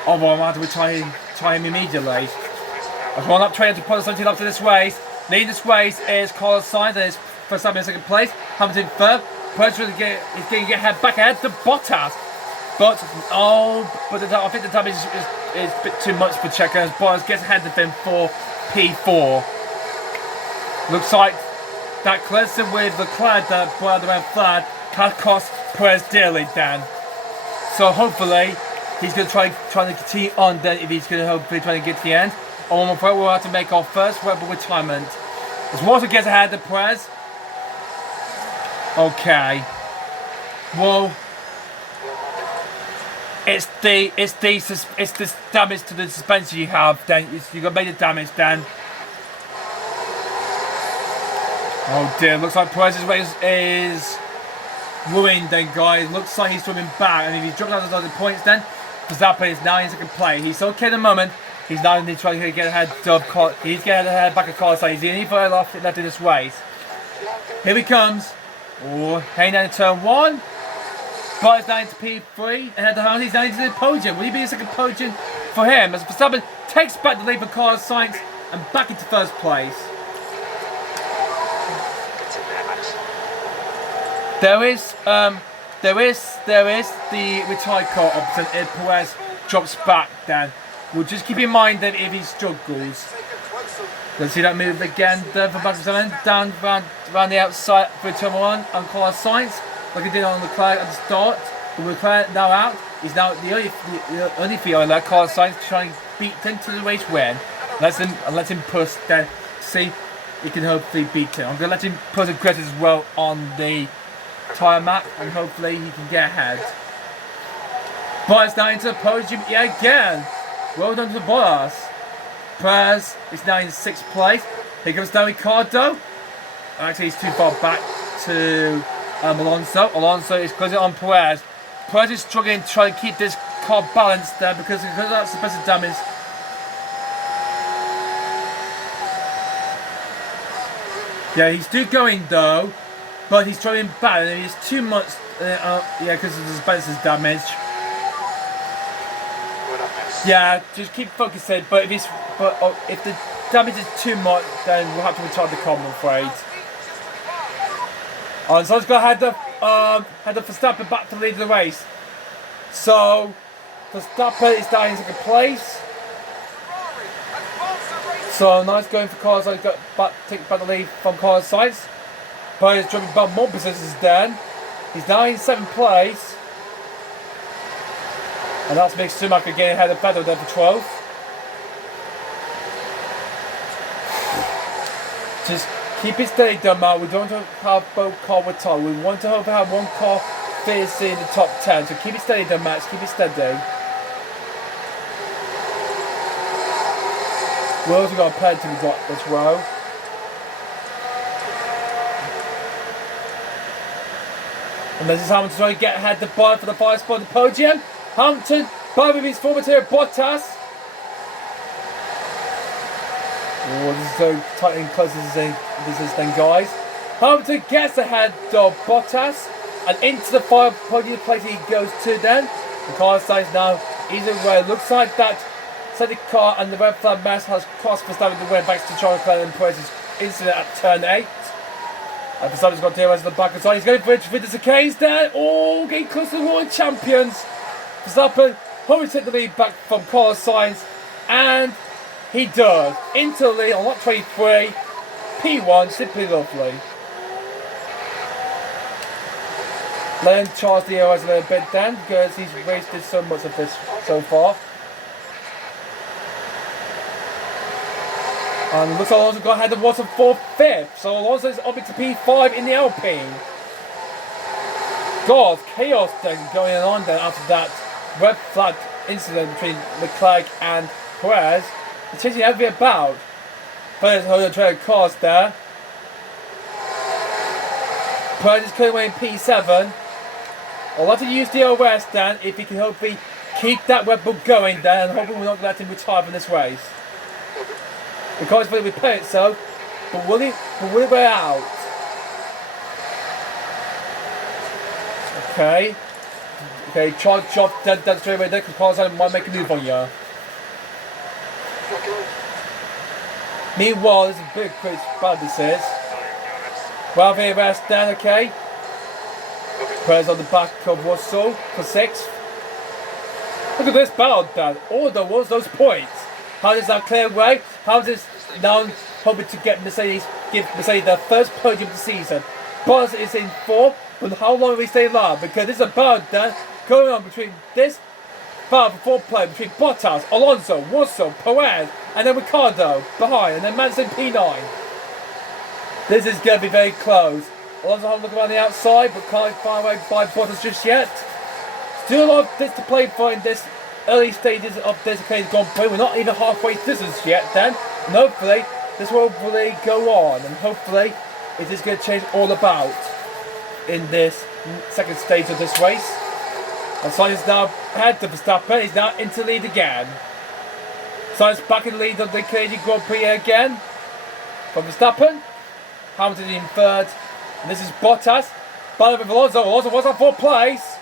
Oh, well, I'm going to retire him immediately. I've gone up trying to put 17 after this race. Leading this race is Carlos Sainz, and it's first time in second place. Hamilton third. Perez is going to get back ahead to Bottas. But I think the time is a bit too much for Checo as Bottas gets ahead of him for P4. Looks like that collision with Leclerc that brought the red flag has cost Perez dearly then. So hopefully he's going to try to continue on then if he's going to hopefully try to get to the end. Or I'm afraid we'll have to make our first Red Bull retirement. As Walter gets ahead of Perez. Okay. Well, it's this damage to the suspension you have. Then you got major damage. Then. Oh dear! Looks like Perez's race is ruined. Then, guys, looks like he's swimming back, and if he drops out the points, then Verstappen is now in second place. He's okay at the moment. He's now trying to get ahead of. He's getting ahead back of Carlos Sainz. He's the only further left in this race. Here he comes. Oh, heading down to turn 1. But it's down to P3. And at the house, he's down into the podium. Will he be a second podium for him? As Verstappen takes back the lead for Carlos Sainz and back into first place. There is the retired car option if Perez drops back then. We'll just keep in mind that if he struggles. Let's see that move again there for Verstappen. Down round the outside for turn 1 on Carlos Sainz. Like he did on Leclerc at the start. With Leclerc now out, he's now the only field that Carlos Sainz trying to beat him to the race win. Let him push then. See he can hopefully beat him. I'm gonna let him put aggressive as well on the tyre map and hopefully he can get ahead. Bottas now into the podium yet again. Well done to Bottas. Perez is now in 6th place. Here comes now Ricardo. Actually, he's too far back to Alonso. Alonso is closing on Perez. Perez is struggling to try to keep this car balanced there because that's the best damage. Yeah, he's still going though, but he's trying bad and he's too much. Yeah, because of the suspensor's damage. Yeah, just keep focusing. But if the damage is too much, then we'll have to retard the car, I'm afraid. And so he's going to head the Verstappen back to the lead of the race. So Verstappen is down in second place. So nice going for Carlos. He's got take back the lead from Carlos Sainz. But he's dropping about more positions then. He's now in 7th place. And that's Mick Schumacher getting ahead of Vettel there for 12th. Just keep it steady, Dunmar. We don't want to have both cars with top. We want to have one car finish in the top 10. So keep it steady, Dunmar. Keep it steady. We also got a penalty we got as well. And this is Hamilton trying to get ahead the bar for the 5 spot on the podium. Hamilton, by with his former team Bottas. Oh, this is so tight and close this is thing, guys. Hamilton gets ahead of Bottas and into the podium place he goes to then. The car Sainz now either way. Looks like that safety car and the red flag mess has crossed Verstappen to win back to Charles Leclerc and Perez's incident at turn 8. And Verstappen's got DRS at the back of the side. He's going for it with the chicanes there. Oh, getting close to the world champions. Verstappen hoping to take the lead back from Carlos Sainz. And he does. Into the lead on lap 23. P1, simply lovely. Let him charge the DRS a little bit then because he's wasted so much of this so far. And looks like Alonso got ahead of Watson for 5th. So Alonso is up to P5 in the Alpine. God, chaos then going on then after that red flag incident between Leclerc and Perez. They're changing everything about. Perez holding a trail of cars there. Perez is currently in P7. I'll have to use DRS then if he can hopefully keep that Red Bull going then and hopefully we're not let him retire from this race. Because will repair itself, but will it wear out? Okay. Okay, charge that straight away there because Carlos might make a move on you. Meanwhile, this is a big bad this is. Well, the rest then, okay. Perez on the back of Russell for 6th. Look at this battle then. All there was those points. How does that clear away? How does now hoping to give Mercedes their first podium of the season? Bottas is in 4th, but how long will he stay alive? Because there's a battle then going on between this battle for 4th place between Bottas, Alonso, Russell, Perez, and then Ricciardo behind, and then Mansell P9. This is going to be very close. Alonso having a look around the outside, but can't find away by Bottas just yet. Still a lot of this to play for in this early stages of this occasion Grand Prix. We're not even halfway through this yet then. And hopefully this will really go on and hopefully it is going to change all about in this second stage of this race. And Sainz is now ahead to Verstappen. He's now into the lead again. Sainz back in the lead of the Canadian Grand Prix again. From Verstappen. Hamilton in 3rd. And this is Bottas. Battle with Alonso. Alonso was on 4th place.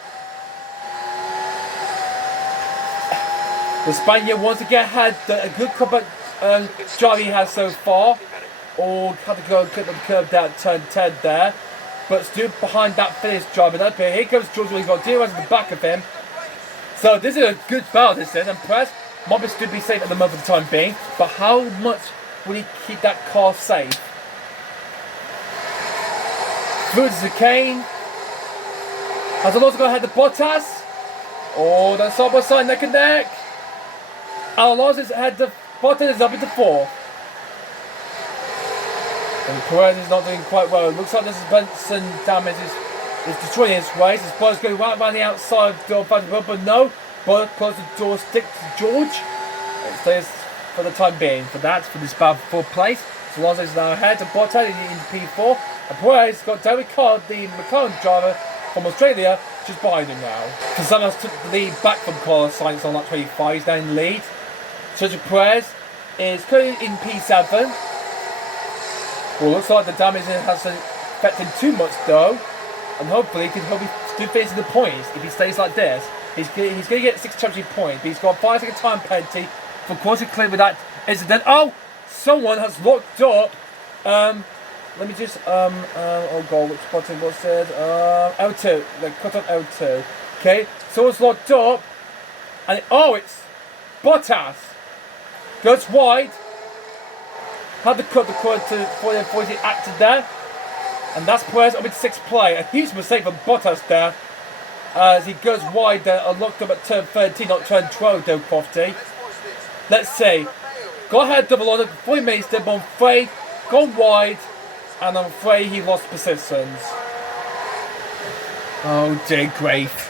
The Spaniard wants to get ahead. A good drive he has so far. Or had to go and clip the curve down turn 10 there. But still behind that finish driver up here. Here comes George. He's got DRS at the back of him. So this is a good battle this is. And Perez might be still be safe at the moment for the time being. But how much will he keep that car safe? Through to Kane. Has Alonso got ahead of Bottas? Oh, they're side by side, neck and neck. And Alonso's ahead of Bottas is up into 4th. And Perez is not doing quite well. It looks like the suspension damage is destroying his race. His Bottas going right around the outside of the door, but no. Bottas closes the door, stick to George. It stays for the time being for that, for this battle for 4th place. So Alonso's now ahead of Bottas in P4. And Perez got Derek Carr, the McLaren driver from Australia, just behind him now. Gonzalez took the lead back from Carlos Sainz on lap 25. He's now in the lead. Sergio Perez is currently in P7. Well, looks like the damage hasn't affected too much though. And hopefully he can still fit into the points if he stays like this. He's going to get 6 championship points, but he's got a 5-second time penalty for causing clear with that incident. Oh! Someone has locked up. Let me just oh god, which button was it? L2. They cut on L2. Okay, someone's locked up, and it's Bottas. Goes wide. Had to cut the cord before he acted there, and that's Perez up in 6th play. A huge mistake from Bottas there, as he goes wide there and locked up at turn 13, not turn 12. Though Crofty. Let's see. Go ahead, double on it before he makes it, but I'm afraid gone wide, and I'm afraid he lost persistence. Oh dear grief.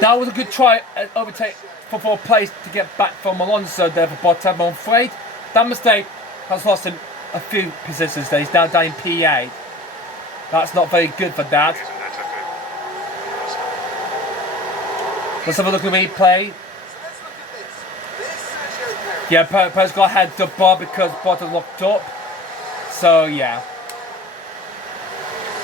That was a good try at overtake for 4th place to get back from Alonso there for Bottas, but I'm afraid that mistake has lost him a few positions there. He's now down in P8. That's not very good for that. Let's have a look at the replay. Yeah, Perez got ahead of Bob because Bottas locked up. So, yeah.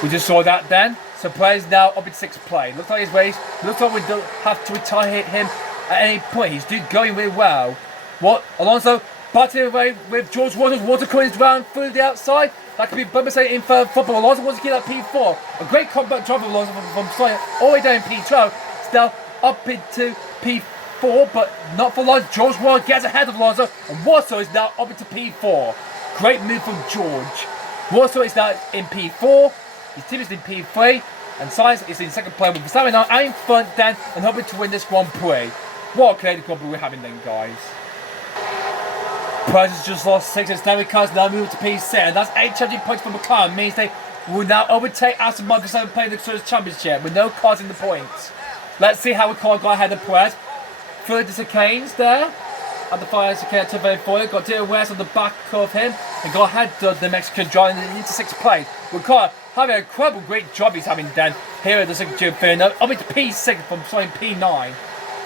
We just saw that then. So, Perez now up in 6th play. Looks like his race. Looks like we don't have to retire him at any point. He's doing going really well. What? Alonso batting away with George Waters. Water coming round through the outside. That could be Bummer in third football. Alonso wants to get that P4. A great combat drive of Alonso from starting all the way down in P12. Still up into P4, but not for long. George Waters gets ahead of Alonso, and Warsaw is now up into P4. Great move from George. Warsaw is now in P4. His team is in P3, and Sainz is in 2nd play with Verstappen now in front then, and hoping to win this Grand Prix. What a Canadian Grand Prix we're having then, guys. Perez has just lost 6, and Stanley Carr's now moved to P6, and that's 8 championship points for McLaren. Means they will now overtake Aston Martin for playing the Constructors' Championship with no cars in the points. Let's see how McLaren got ahead of Perez. 30 seconds there. At the 5 second to 34, got Dylan West on the back of him and got ahead of the Mexican driving into 6th place. McLaren having a incredible great job he's having done here at the 2nd June fair. Up into P6 from starting P9.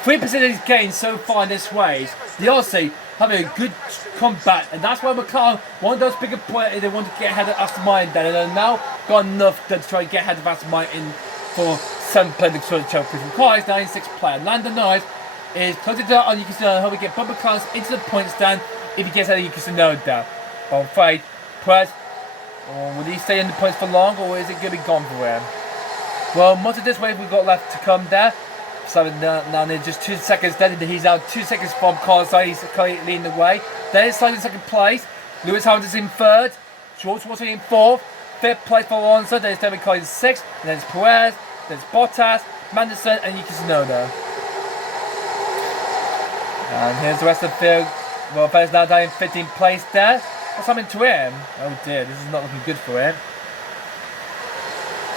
3% of his gains so far in this race. The Aussie having a good comeback, and that's why McLaren, one of those bigger points, they want to get ahead of Aston Martin then, and they're now got enough to try to get ahead of Aston Martin for 7th play the Constructors' Championship. McLaren is now in 6th play. Landon Norris is closing down on Yuki Tsunoda, hoping to get Bubba Cars into the point stand if he gets out of Yuki Tsunoda. But I'm afraid, Perez, will he stay in the points for long, or is it going to be gone for him? Well, much of this wave we've got left to come there. So now in just 2 seconds, then he's now 2 seconds from Carlos Sainz, he's currently leading the way. Then it's sliding in 2nd place. Lewis Hamilton's in 3rd. George Russell in 4th. 5th place for Alonso. Then it's David Carr in 6th. And then it's Perez. Then it's Bottas, Manderson, and Yuki Tsunoda. And here's the rest of the field. Well, Perez now down in 15th place there. What's happening to him? Oh dear, this is not looking good for him.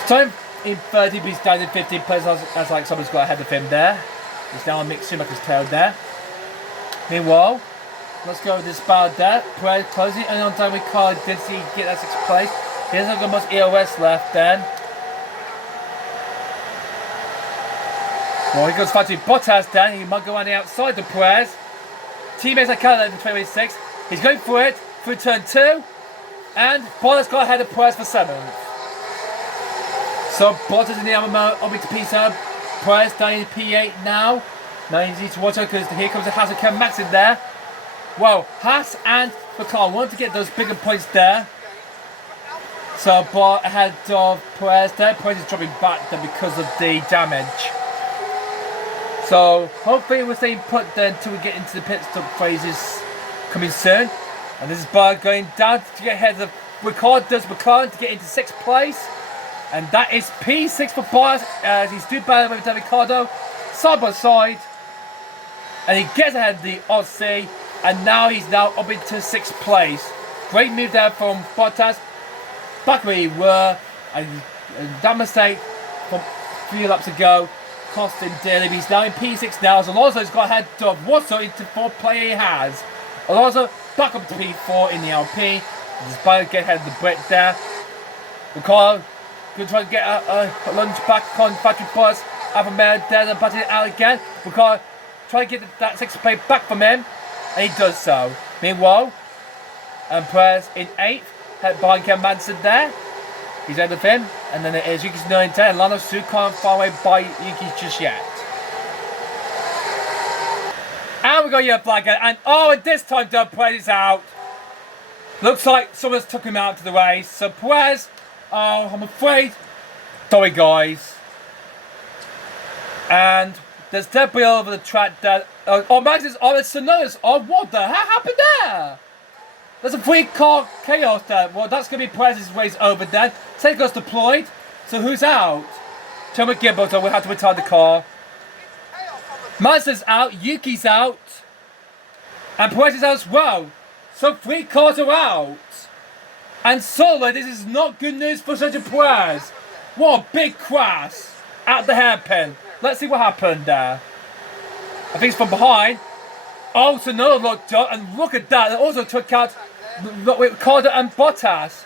Time in 30, but he's down in 15th place as like someone's got ahead of him there. He's now on Mick Schumacher's tail there. Meanwhile, let's go with this battle there. Perez closing and on time with Carr. Did he get that 6th place? He hasn't got much EOS left then. Well, he goes fighting Bottas then. He might go on the outside of Perez. Teammates are counted in 26. He's going for it through turn 2. And Bottas got ahead of Perez for 7th. So Bottas in the armor mode, up into P7. Perez down in P8 now. Now he needs to watch out because here comes the Haas and Ken Max in there. Well, Haas and McLaren want to get those bigger points there. So Bot ahead of Perez there. Perez is dropping back there because of the damage. So hopefully we're staying put then until we get into the pit stop phases coming soon. And this is Bar going down to get ahead of McLaren to get into 6th place. And that is P6 for Bottas as he's doing better with Ricardo side by side. And he gets ahead of the Aussie. And now he's now up into 6th place. Great move there from Bottas. Back where he were. And that mistake from a few laps ago cost him dearly. He's now in P6 now as Alonso's got ahead of Warsaw into 4th play he has. Alonso back up to P4 in the LP. Despite get ahead of the break there. Ricardo gonna try to get a lunge back on Patrick Bottas. Alpha Male there and patting it out again. Ricardo try to get that 6th place back from him. And he does so. Meanwhile, Perez in 8th, head behind Ken Madsen there. He's ahead of him. And then it is Yuki's 9 10. And Lando Su can't far away by Yuki just yet. And we got your flag and at this time Perez is out. Looks like someone's took him out to the race. So Perez, I'm afraid. Sorry guys. And there's debris all over the track that Max is on it, Sonoda's on. What the hell happened there? There's a 3-car chaos there. Well, that's going to be Perez's race over then. Seiko's deployed. So who's out? Tomo Gibbo, so we'll have to retire the car. Mazda's out. Yuki's out. And Perez is out as well. So 3 cars are out. And solo, this is not good news for Sergio Perez. What a big crash at the hairpin. Let's see what happened there. I think it's from behind. Oh, so another locked up, and look at that. It also took out Ricardo and Bottas.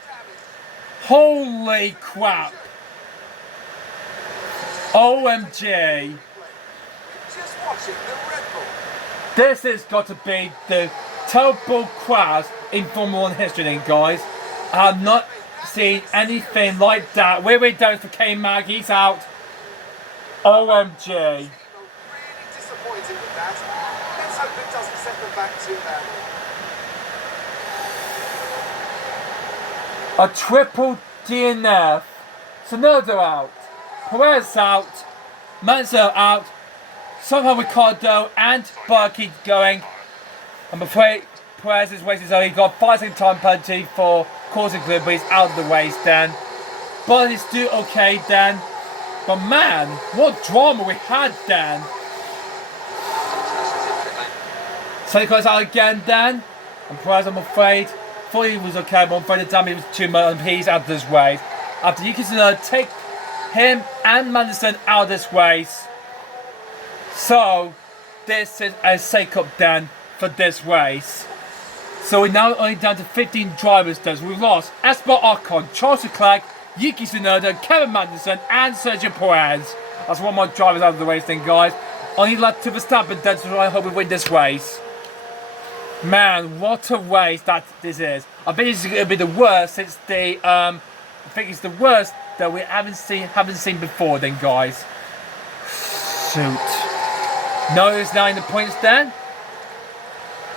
Holy crap. OMG. This has got to be the terrible crash in Formula 1 history then, guys. I have not seen anything like that. We're down for K-Mag, he's out. OMG. Really disappointed with that. Let's hope it doesn't set them back too badly. A triple DNF. Sonoda out. Perez out. Manzo out. Somehow Ricardo and Berkey going. I'm afraid Perez's race is over. He got 5-second time penalty for causing glue, but he's out of the race then. But he's still okay then. But man, what drama we had then. So he goes out again then. And Perez, I'm afraid, thought he was okay, but I'm afraid the damage was too much and he's out of this race. After Yuki Tsunoda take him and Madison out of this race. So this is a shake-up then for this race. So we're now only down to 15 drivers then. So we've lost Esteban Ocon, Charles Leclerc, Yuki Tsunoda, Kevin Magnussen and Sergio Perez. That's one more drivers out of the race then, guys. Only left to Verstappen then, so I hope we win this race. Man, what a race that this is. I think it's going to be the worst since the I think it's the worst that we haven't seen before then, guys. Shoot. Norris now in the points then.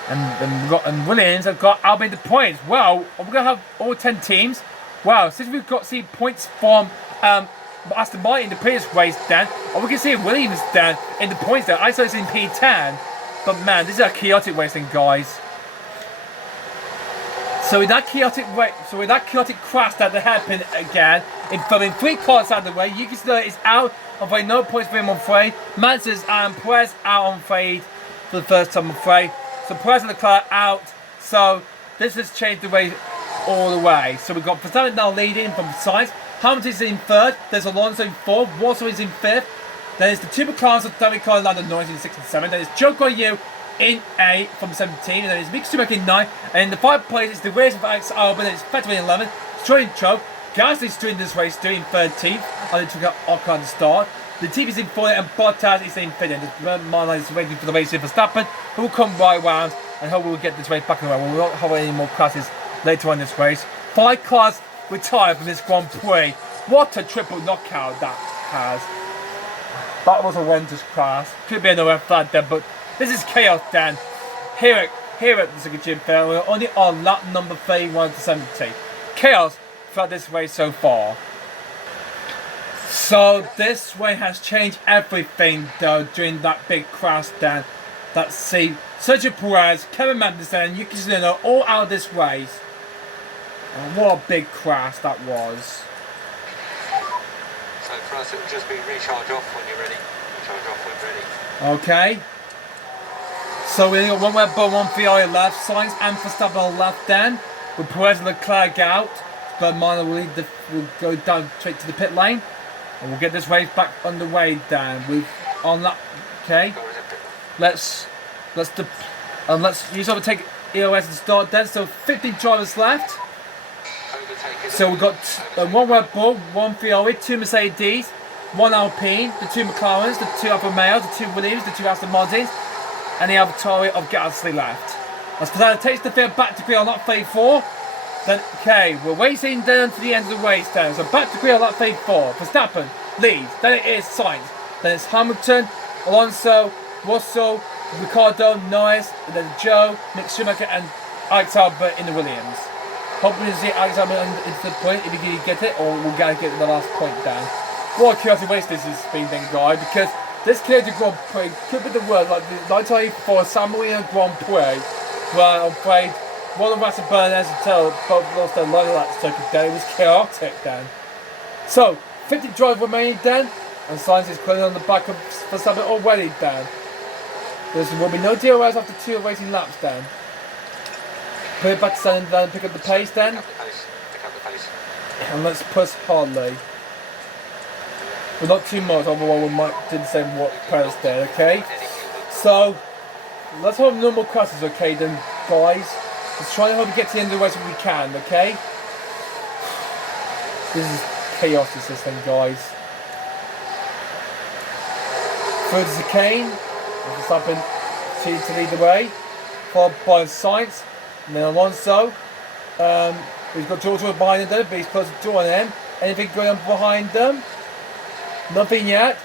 And Williams have got Albon in the points. Well, we're going to have all 10 teams. Wow, since we've got see points from Aston Martin in the previous race then, we can see Williams then in the points there. I saw it's in P10. But man, this is a chaotic racing, guys. So with that chaotic crash that happened again, in throwing 3 cars out of the way, Yuki Tsunoda is out. I'm afraid no points for him, I'm afraid. Mansell's and Perez out, I'm afraid, for the first time, I'm afraid. So Perez and Leclerc out. So this has changed the race all the way. So we've got Verstappen now leading from the sides. Hamilton's in 3rd. There's Alonso in 4th. Walter is in 5th. Then it's the two McLarens of David Ricciardo and Lando Norris in 6th and 7th. Then it's Joe Guanyu in 8th from 17. And then it's Mick Schumacher in 9th. And in the 5th place it's the race of Alex Albon. And it's Vettel in 11th. Stroll in 12th. Gasly's doing this race doing 13th. And they took out Ocon to start. The team is in 4th and Bottas is in 5th. And Marlon is waiting for the race for Verstappen, who will come right round and hope we'll get this race back in the way. We won't have any more crashes later on in this race. 5 cars retired from this Grand Prix. What a triple knockout that has. That was a horrendous crash. Could be another flag there, but this is chaos then. Here at the Circuit Gym Fair, we're only on lap number 31 to 70. Chaos throughout this race so far. So this way has changed everything though during that big crash then. Let's see, Sergio Perez, Kevin Magnussen and Yuki Tsunoda all out of this race. And what a big crash that was. So for us it will just be recharge off when you're ready. Recharge off when ready. Okay. So we got one Red Bull, one Ferrari left. Sainz and Verstappen left then. With Perez and Leclerc out. But Marlon will go down straight to the pit lane. And we'll get this race back underway then. We've on that. Okay. Let's use overtake EOS and start then. So 15 drivers left. So we've got one Red Bull, one Ferrari, two Mercedes, one Alpine, the two McLarens, the two Alfa Romeos, the two Williams, the two Aston Martins, and the AlphaTauri of Gasly left. As Pizzano takes the field back to grid on lap 34, then okay, we're racing down to the end of the race then. So back to grid on lap 34. Verstappen leads, then it is Sainz, then it's Hamilton, Alonso, Russell, Ricciardo, Norris, and then Joe, Mick Schumacher, and Alex Albert in the Williams. Hoping to see Alex Albert into the point if he can get it, or we'll get the last point down. What a chaotic race this has been then, guys, because this Canadian Grand Prix could be the worst, like the 1984 San Marino Grand Prix, where I'm afraid one of Russell Burnett and Taylor both lost their line of that circuit then. It was chaotic then. So, 50 drive remaining then, and Sainz is clearly on the back of Verstappen already then. There will be no DRS after 2 racing laps then. Put it back to standing down and pick up the pace then. Pick up the pace. And let's push hardly. But not too much, otherwise we might do the same what Perez did, okay? So, let's have normal crashes, okay then, guys. Let's try and hope we get to the end of the race if we can, okay? This is chaos, this thing, guys. Third is the Kane. Verstappen to lead the way. Followed by Sainz. And then Alonso. He's got George behind him, but he's close to joining him. Anything going on behind them? Nothing yet.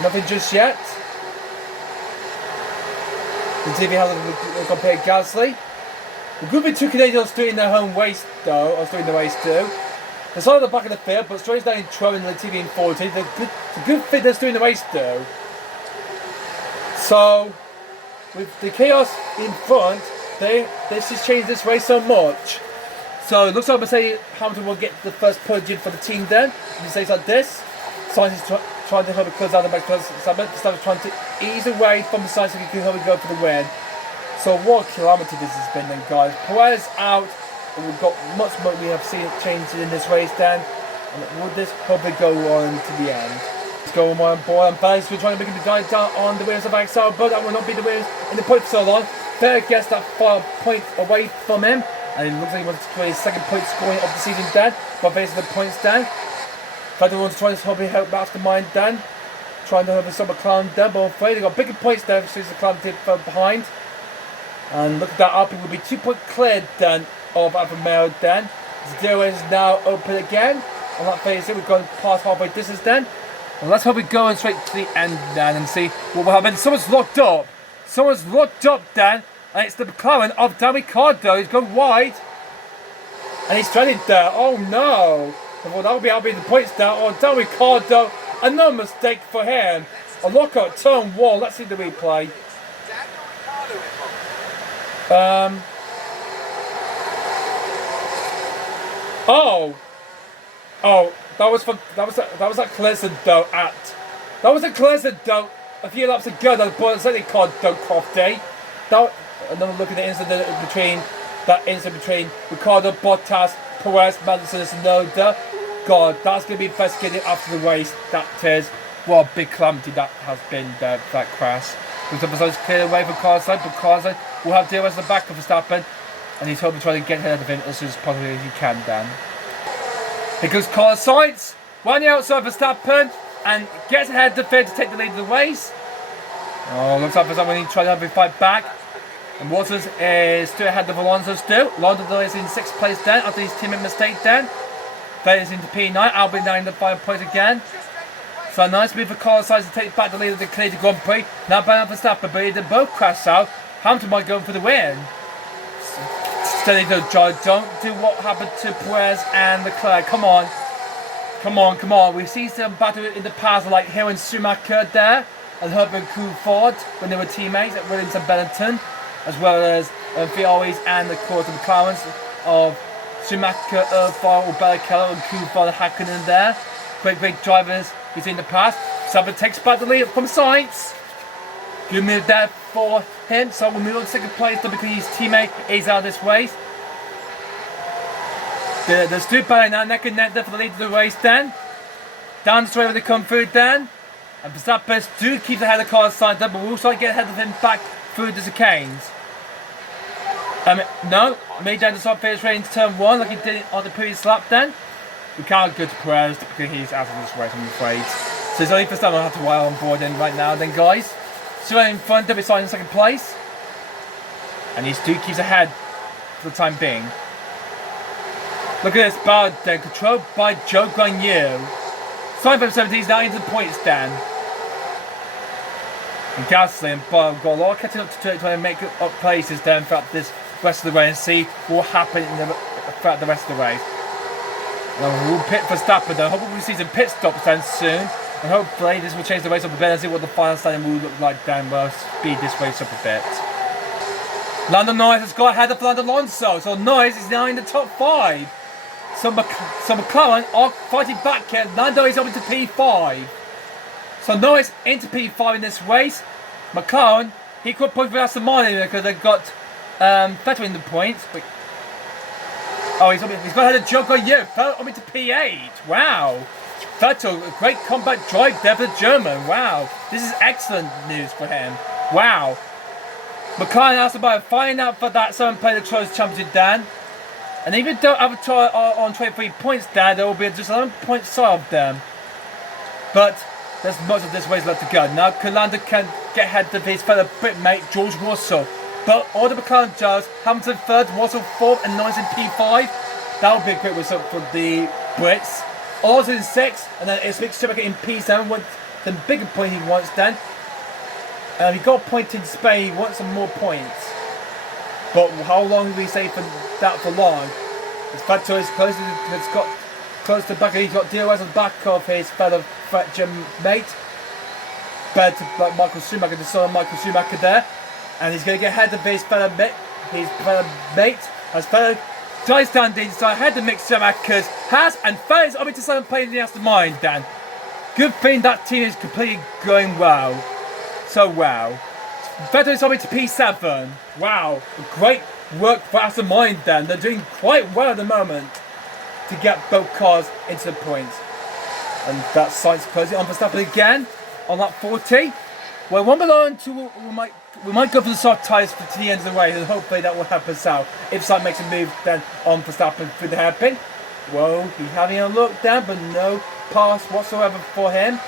Nothing just yet. The TV has to compare Gasly. The group of 2 Canadians doing their home race though, or doing the race too. They're sort of the back of the field, but straight down in Tro and the TV in 40. The good fitness doing the race though. So, with the chaos in front, this has changed this race so much. So it looks like Mercedes Hamilton will get the first podium for the team then. If you say like this, Sainz is trying to help it close out the back. Verstappen trying to ease away from the Sainz so he can help it go for the win. So what a calamity this has been then, guys. Perez out, and we've got much more we have seen changes in this race then. And will this probably go on to the end? Let's go on my boy and Perez. We're trying to make the guy down on the wheels of Axel, but that will not be the wheels in the point for so long. Ferrer gets that 5 points away from him. And it looks like he wants to create his second point scoring of the season then, by basing the points down. Vettel wants to try to probably help Mastermind then, trying to help his summer clown down, but I'm afraid they got bigger points there since the clown did fell behind. And look at that up, it will be 2 point cleared then of Alfa Romeo then. Zero is now open again. On that phase, we've gone past halfway distance then. And let's hope we're going straight to the end then and see what will happen. Someone's locked up. Someone's locked up then. And it's the McLaren of Dan Ricciardo. He's gone wide. And he's threaded there. Oh no. Well, that'll be the points there. Oh, Dan Ricciardo. Another mistake for him. A lockout, turn 1. Let's see the replay. Oh, that was at Clearston though. That was at Clearston though. A few laps ago. That was certainly called Crofty. Another look at the incident between Ricciardo, Bottas, Perez, Madison, and Tsunoda. God, that's going to be investigated after the race. That is, what a big calamity that has been, that crash. With the results clear away from Carlos Sainz, but Carlos Sainz will have DRS at the back of Verstappen, and he's hoping to try to get ahead of him as soon as possible as he can, Dan. Here goes Carlos Sainz, right on the outside of Verstappen, and gets ahead of the field to take the lead of the race. Oh, looks like Verstappen needs to try to have a fight back. And Waters is still ahead of Alonso still. Alonso is in 6th place then after his teammate mistake then. Vettel is into P9. Albon now in the 5 points again. So nice move for Carlos Sainz to take back the lead of the Canadian Grand Prix. Now by Verstappen, but they both crash out. Hamilton might go for the win. Steady though, Joe. Don't do what happened to Perez and Leclerc. Come on. Come on, come on. We've seen some battle in the past like here and Schumacher there. And Herbert Coulthard when they were teammates at Williams and Benetton. As well as Ferraris and the course of the McLarens of Schumacher, Irvine, Barrichello and Coulthard, Hakkinen there. Great drivers we've seen in the past. Verstappen takes back the lead from Sainz. Good move there for him. So we'll move on to 2nd place because his teammate is out of this race. There's 2 battling now, neck and neck there for the lead of the race then. Down the straight when they come through then. And Verstappen do keep ahead of Carlos Sainz there, but we'll try to get ahead of him back through the chicanes. No, made down the top finish range turn 1 like he did on the previous lap then. We can't go to Perez because he's out of this race, I'm afraid. So it's only first time I have to wire on board in right now then, guys. So in front of in second place. And he still keeps ahead for the time being. Look at this, bad then, controlled by Joe Guanyu. Starting from 17, he's now into the points then. And Gasly and Bob got a lot of catching up to do trying to make up places then throughout this rest of the race and see what will happen throughout the rest of the race. And we'll pit for Verstappen then. Hopefully we'll see some pit stops then soon. And hopefully this will change the race up a bit and see what the final standing will look like then. We'll speed this race up a bit. Lando Norris has got ahead of Fernando Alonso. So Norris is now in the top 5. So McLaren are fighting back here. Lando is up into P5. So Norris into P5 in this race. McLaren, he could point for Aston Martin because they've got Vettel in the points. Wait. Oh, he's got ahead of Joe Guanyu. Vettel up into P8. Wow. Vettel, a great combat drive there for the German. Wow. This is excellent news for him. Wow. McLaren asked about finding out for that 7-player Close Championship, Dan. And even though Avatar are on 23 points, Dan, there will be just 11 points short of them. But there's much of this race left to go. Now, Lando can get ahead of his fellow Britmate, George Russell. But all the McLaren drivers, Hamilton 3rd, Russell 4th, and Norris in P5. That would be a great result for the Brits. Alonso in 6th, and then it's Mick Schumacher in P7 with the bigger point he wants then. He got a point in Spain, he wants some more points. But how long will we say for that for long? His Vettel is close to the back, he's got DOS on the back of his fellow German mate. Better to like Michael Schumacher, the son of Michael Schumacher there. And he's going to get ahead of his fellow mate, as fellow Guy standing so ahead of Mick Schumacher's has and fails up into 7 playing in the Aston Martin, Dan. Good thing that team is completely going well. So wow. Vettel is up into P7. Wow. Great work for Aston Martin, Dan. They're doing quite well at the moment to get both cars into the points. And that's Sainz closing on Verstappen again on lap 40. Well, one below and two, we might go for the soft tyres to the end of the race, and hopefully that will help us out. If Sainz makes a move then on Verstappen through the hairpin. Well, he's having a look down, but no pass whatsoever for him.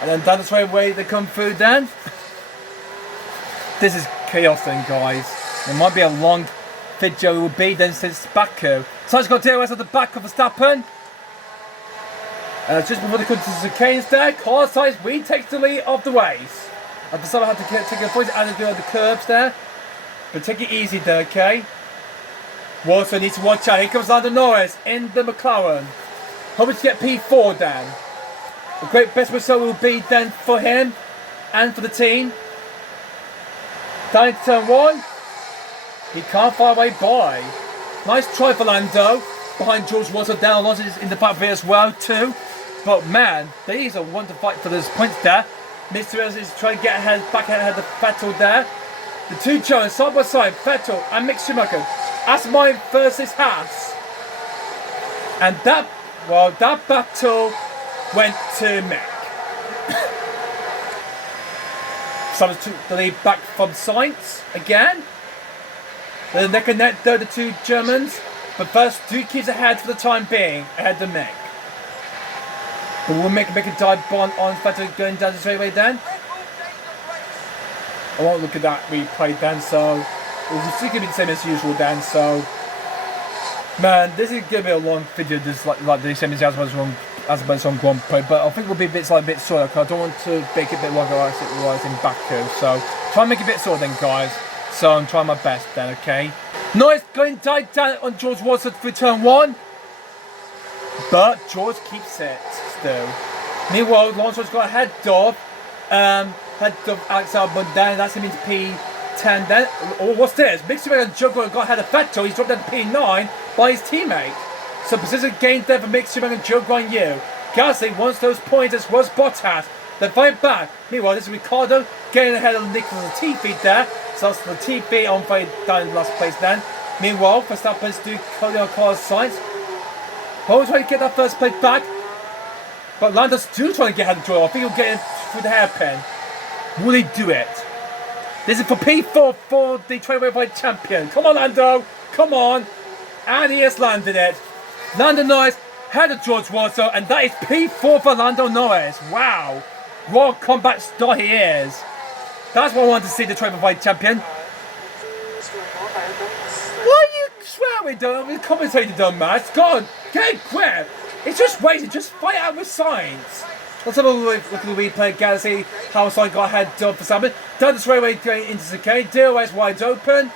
And then down the straightaway they come through then. This is chaos then, guys. It might be a long video it will be then since Baku. Sainz got DRS at the back of Verstappen. Just before they come to the chicanes there, Carlos Sainz retakes the lead of the race. And Verstappen had to take a point and go on the curbs there. But take it easy there, okay? Wilson needs to watch out. Here comes Lando Norris in the McLaren. Hoping to get P4 down. A great best result will be then for him and for the team. Down into turn 1. He can't fire away by. Nice try for Lando. Behind George Russell, down Alonso is in the back there as well too. But man, these are one to fight for those points there. Mr. is trying to get back ahead of Vettel there. The two giants side by side, Vettel and Mick Schumacher. Aston Martin versus Haas. And that battle went to Mick. Sainz took the lead back from Sainz again. They're neck and neck though, the two Germans. But first, Duke keeps ahead for the time being, ahead of Mick. But we'll make a dive on Vettel going down the straightaway then. I won't look at that replay then, so we'll still be the same as usual then, so man, this is gonna be a long video, just like the same as Azerbaijan Grand Prix, but I think we'll be a bit shorter because I don't want to make it a bit longer as it was in Baku, so try and make it a bit shorter then, guys. So I'm trying my best then, okay? Norris going tight down on George Russell for turn 1. But George keeps it still. Meanwhile, Alonso's got ahead of Alex Albon down. That's him into P10 then. Oh, what's this? Mick Schumacher and Joe got ahead of Vettel. He's dropped down to P9 by his teammate. So position gained there for Mick Schumacher and Joe Guanyu. Gasly wants those points as was Bottas. They fight back. Meanwhile, this is Ricardo getting ahead of Nicholas Latifi there. So that's Latifi on way down in last place then. Meanwhile, Verstappen's do Cody on Carlos Sainz. Always trying to get that first place back. But Lando's still trying to get ahead of draw. I think he'll get in through the hairpin. Will he do it? This is for P4 for the 2025 champion. Come on, Lando. Come on. And he has landed it. Lando Norris head of George Russell, and that is P4 for Lando Norris. Wow. Royal Combat star he is. That's what I wanted to see, the Triple Fight champion. Why are you swearing, dumb? The commentator, dumb man. It's gone. Get a grip. It's just waiting. Just fight out with science. Let's have a look at the replay again and see how Sainz got ahead for Verstappen. Down the straightaway going into the chicane. DRS wide open.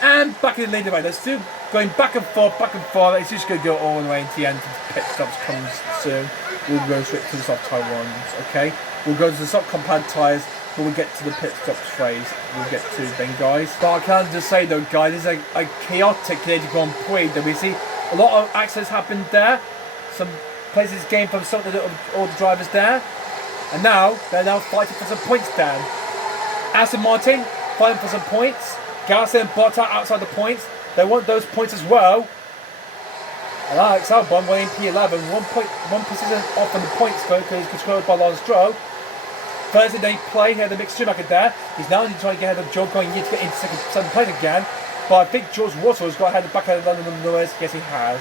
And back in the lead away. There's two going back and forth, back and forth. It's just going to go all the way into the end. Pit stops comes soon. We'll go straight to the soft tyre ones. Okay. We'll go to the soft compact tyres. When we get to the pit stops phase, we'll get to then, guys. But I can just say though, guys, it's a chaotic Canadian Grand Prix that we see. A lot of accidents happened there. Some places gained from some of all the drivers there. And now, they're now fighting for some points down. Aston Martin, fighting for some points. Gasly and Bottas outside the points. They want those points as well. And Alex Albon winning P11. 1 position off on the points score because he's controlled by Lance Stroll. Thursday they play here, the mixed Schumacher there. He's now trying to get ahead of George going to get into second place again. But I think George Russell has got ahead back ahead of Lando Norris. Yes, he has.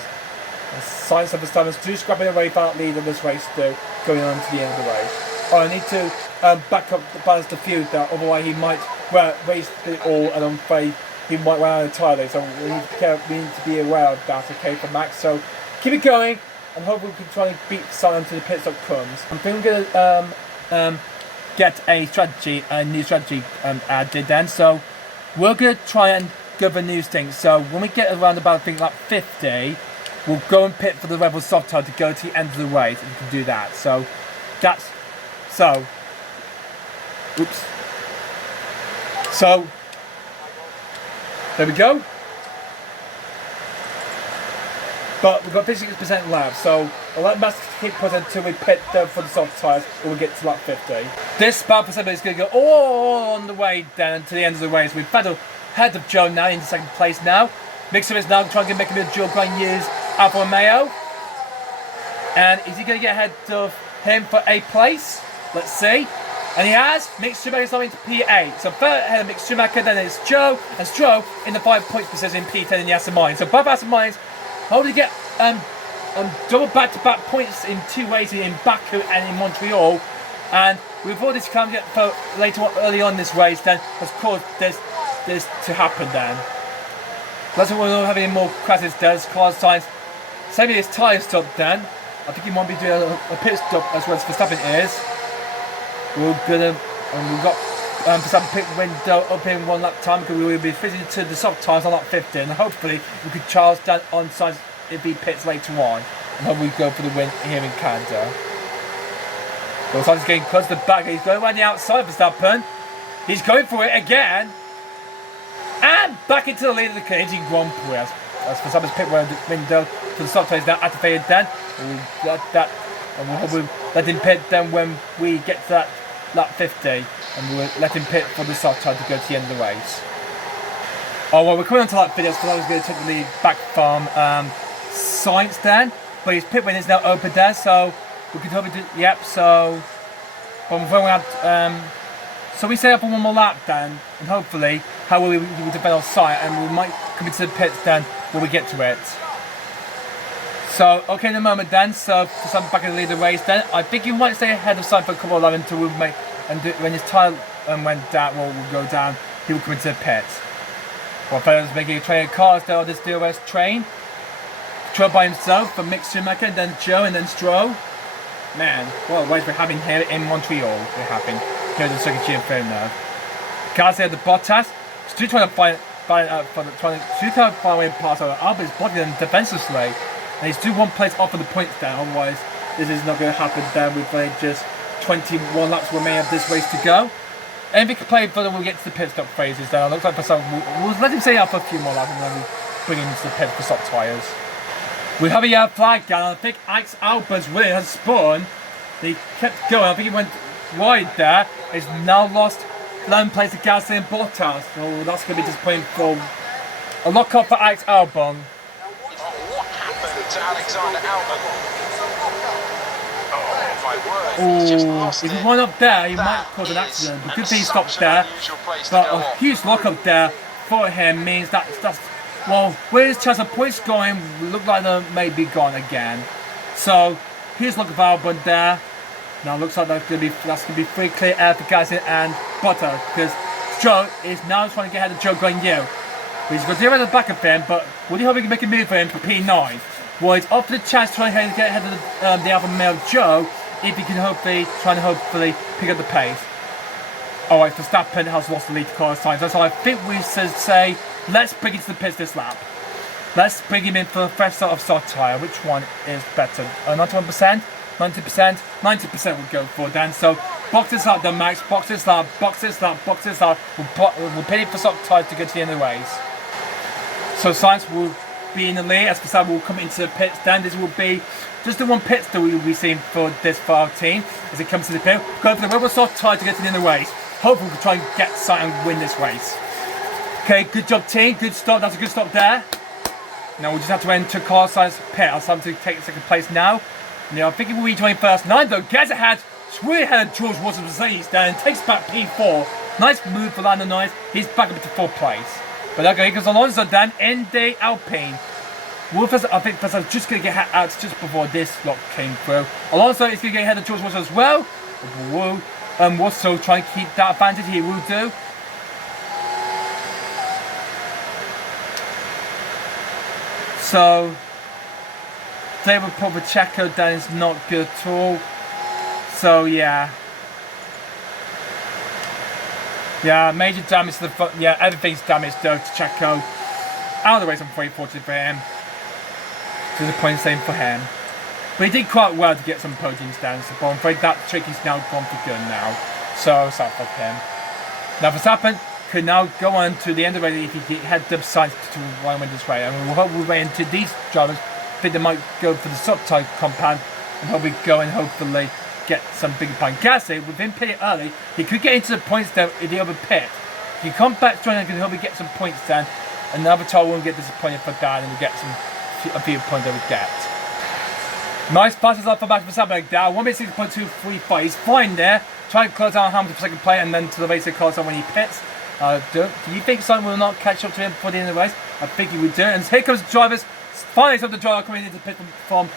And Sainz and Verstappen do scrapping away without lead in this race too, going on to the end of the race. Oh, I need to back up the balance the feud there, otherwise he might race it all, and I'm afraid he might run out of tyre. So we need to be aware of that, okay, for Max. So keep it going, and hopefully we can try and beat Sainz until the pit stop comes. I think we're gonna get a new strategy added then. So we're going to try and go for new things. So when we get around about, I think, like 50, we'll go and pit for the Rebel soft tire to go to the end of the race, and we can do that. So that's, oops. So, there we go. But we've got 56% left, so I'll let Max keep pushing until we pit for the soft tyres, or we get to like 50. This battle for is going to go all on the way down to the end of the race. We've battled ahead of Joe now into second place now. Mixer is now trying to make him a dual grind use Alfa Romeo. And is he going to get ahead of him for a place? Let's see. And he has. Mick Schumacher's going to P8. So third ahead of Mick Schumacher, then it's Joe. And Stroll in the 5 points position in P10 in the Aston Martin. So both Aston Martins hoping to get double back-to-back points in 2 ways in Baku and in Montreal. And we've already come for later on, early on this race, then has caused this to happen then. Let's hope we don't have any more crashes there. Carlos Sainz saving his tyre stop then. I think he might be doing a pit stop as well as Verstappen is. We've got Verstappen pit window up in 1 lap time because we will be fitting to the soft tyres on lap 50, and hopefully we could Charles down on Sainz if he pits later on, and hopefully we go for the win here in Canada. Well, Sainz is getting close to the back. He's going around the outside of Verstappen. He's going for it again. And back into the lead of the Canadian Grand Prix as Verstappen's pit window for the soft tyres now activated then. We'll let that, and we'll hopefully let him pit then when we get to that lap 50, and we'll let him pit for the soft tyre to go to the end of the race. Oh well, we're coming on to lap 50, so I was going to take the lead back from Sainz then, but his pit window is now open there, so we could hopefully do, yep, so but we're going out, so we stay up for 1 more lap then, and hopefully how will we defend our site, and we might come into the pits then when we get to it. So, okay, in a moment then, so for some back in the lead of the race then, I think he might stay ahead of Sainz for a couple of laps until we make, and when his tyre went down, will go down, he will come into the pit. While Fernando's making a train of cars there on this DRS train. Stroll by himself for Mick Schumacher, and then Joe, and then Stroll. Man, what a race we're having here in Montreal. We're having here at the second GM Fernando. Gasly at the Bottas, still trying to find away past over Albon is blocking them defensively. And he's 1 place off of the points down, otherwise this is not going to happen then. We've only just 21 laps remaining of this race to go. And if we can play further, we'll get to the pit stop phases then. It looks like for some, we'll let him stay out for a few more laps and then we'll bring him to the pit for stop tyres. We have a yellow flag down, and I think Alex Albon's winning has spun. He kept going, I think he went wide there. He's now lost 11 place to Gasly and Bottas. So that's going to be disappointing for a lock-up for Alex Albon. To Alexander Albon. Oh my word, he's just lost if it. he went up there, he might cause an accident. But good thing he stopped there. But a huge lock up there for him means that's Well, where his chance of points going, look like they may be gone again. So here's look of Albon there. Now looks like that's gonna be free clear air for Gasly and Butter, because Joe is now trying to get ahead of Joe Guanyu. He's got 0 at the back of him, but would you hope he can make a move for him for P9? Well, he's up for the chance to try and get ahead of the Alpha Male Joe, if he can hopefully pick up the pace. Alright, Verstappen has lost the lead to Carlos Sainz, so I think we should say, let's bring him to the pits this lap. Let's bring him in for a fresh set of soft tyre. Which one is better? 91%? 90%? 90% would go for Dan. So box this up then, Max. Box this up, box this up, box this up. We'll pit it for soft tyres to get to the end of the race. So Sainz will be in the lead as Verstappen will come into the pits. Then this will be just the one pit that we will be seeing for our team as it comes to the pit. Go for the rubber soft tyre to get to the end of the race. Hopefully we can try and get Sainz and win this race. Okay, good job team, good stop. That's a good stop there. Now we just have to enter Carlos Sainz's pit. I'll have to take second place now. Now I think we'll rejoin first. Lando gets ahead, really ahead of George Watson's Mercedes then, and takes back P4. Nice move for Lando Norris. He's back up to 4th place. But okay, here goes Alonso then in the Alpine. I think Verstappen's just going to get out just before this lock came through. Alonso is going to get ahead of George Watson as well. Whoa. Also trying to keep that advantage, he will do. So, David Pacheco then is not good at all. So yeah. Yeah, major damage to the front. Yeah, everything's damaged though to Checo. Out of the race, I'm very fortunate for him. Disappointing same for him. But he did quite well to get some podiums down, so I'm afraid that trick is now gone for good now. So sad for him. Now Verstappen could now go on to the end of the race if he had the signs to win this race. And we'll hope we wait into these drivers. I think they might go for the sub-type compound and probably go and hopefully get some bigger point. Gasly, with him pitting early, he could get into the points there in the other pit. If he comes back strong, he can hopefully get some points then. And the other car won't get disappointed for that, and we'll get a few points that we get. Nice passes up for Max Verstappen like that. 1:6.235. He's fine there. Trying to close down Hamilton for second play, and then to the race cars when he pits. Do you think Simon will not catch up to him before the end of the race? I think he would do. And here comes the drivers. Finally, some of the driver coming into the pit from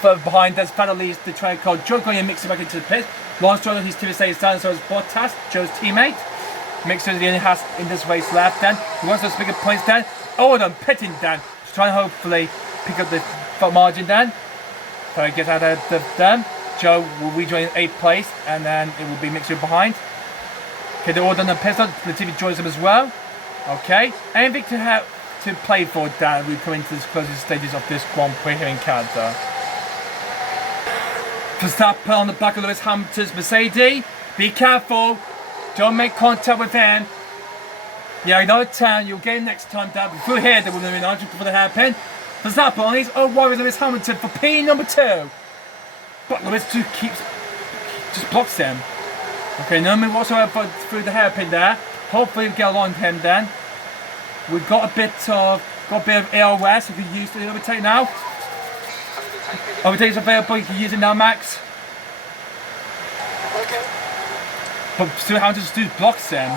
further behind. There's Federer leads the train car. Joe going and mixing back into the pit. Last driver, his team stays down, so it's Bottas, Joe's teammate. Mixer the only has in this race left then. He wants those bigger points then. Oh, and pitting then. He's trying to hopefully pick up the margin then. So he gets out of them. Joe will rejoin 8th place, and then it will be Mixer behind. Okay, they're all done the pit stop. Latifi joins them as well. Okay, anything to play for Dan. We come into the closest stages of this Grand Prix here in Canada. Verstappen on the back of Lewis Hamilton's Mercedes. Be careful. Don't make contact with him. Yeah, another turn. You'll get him next time down. But through here, they will be 100 for the hairpin. Verstappen on his own worry Lewis Hamilton for P number 2. But Lewis just blocks him. Okay, no move whatsoever through the hairpin there. Hopefully we get along him then. We've got a bit of AOS if we use the overtake now. Overtake is available, you can use it now, Max. Okay. But still Hamilton just blocks him.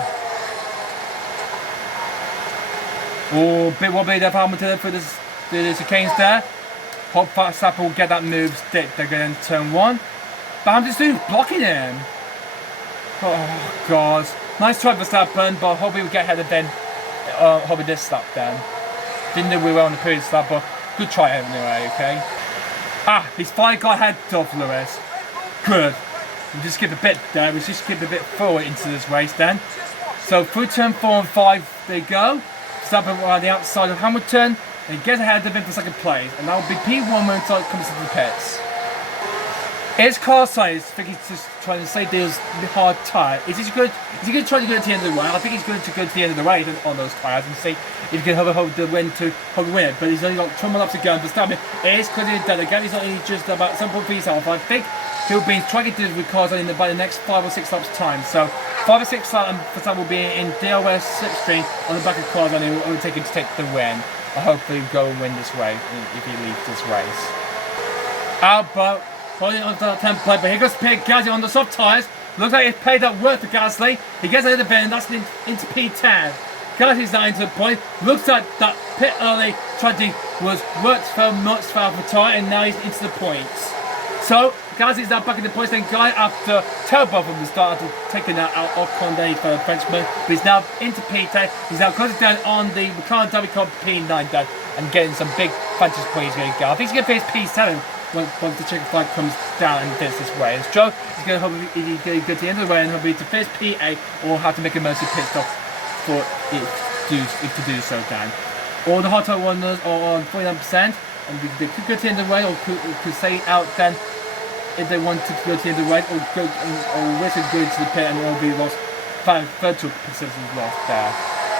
Oh, bit wobbly there for Hamilton through the chicanes there. Hope Verstappen will get that move stick. They're going to turn 1. But Hamilton's blocking him. Oh god. Nice try Verstappen, but hope we will get ahead of then. Hope this lap then. Didn't do really well on the previous lap, but good try anyway, okay? Ah, he's finally got ahead of Lewis. Good. We just skip a bit there, we just skip a bit forward into this race then. So through turn 4 and 5 they go. Verstappen on the outside of Hamilton. And he gets ahead of him for second place. And that will be P1 when it comes to the pits. Is Carlos Sainz, I think he's just trying to say there's hard tyre. Is he good? Is he going to try to go to the end of the race? I think he's going to go to the end of the race on those tyres and see if he can hold the win to hold the win. But he's only got 12 laps to go. And Verstappen is closing it down again. He's only just about 7.3 himself. I think he'll be trying to do with cars by the next 5 or 6 laps time. So 5 or 6 laps and Verstappen will be in DRS slipstream on the back of cars and he will overtake him to take the win. I hopefully go and win this race if he leaves this race. Albert holding on to that template, but here goes Pierre Gasly on the soft tyres. Looks like he's paid that work for Gasly. He gets ahead of him, and that's into P10. Gasly's now into the point. Looks like that pit early strategy was worked for much for AlphaTauri, and now he's into the points. So Gasly's now back in the points. Then Guy, after terrible from the start, after taking that out of Condé for the Frenchman, but he's now into P10. He's now closing down on the McLaren Derby Cup P9 down and getting some big fantasy points going to go. I think he's going to finish P7 once the chicken flag comes down and fits this way. And Joe is going to hopefully he's going to go to the end of the way and hopefully to finish P8 or have to make a mercy pit stop for it to do so, Dan. All the hot top runners are on 49%, and they could go to the end of the way or could stay out then if they want to go to the end of the way or risk going to the pit and it'll be lost. Virtual positions lost there.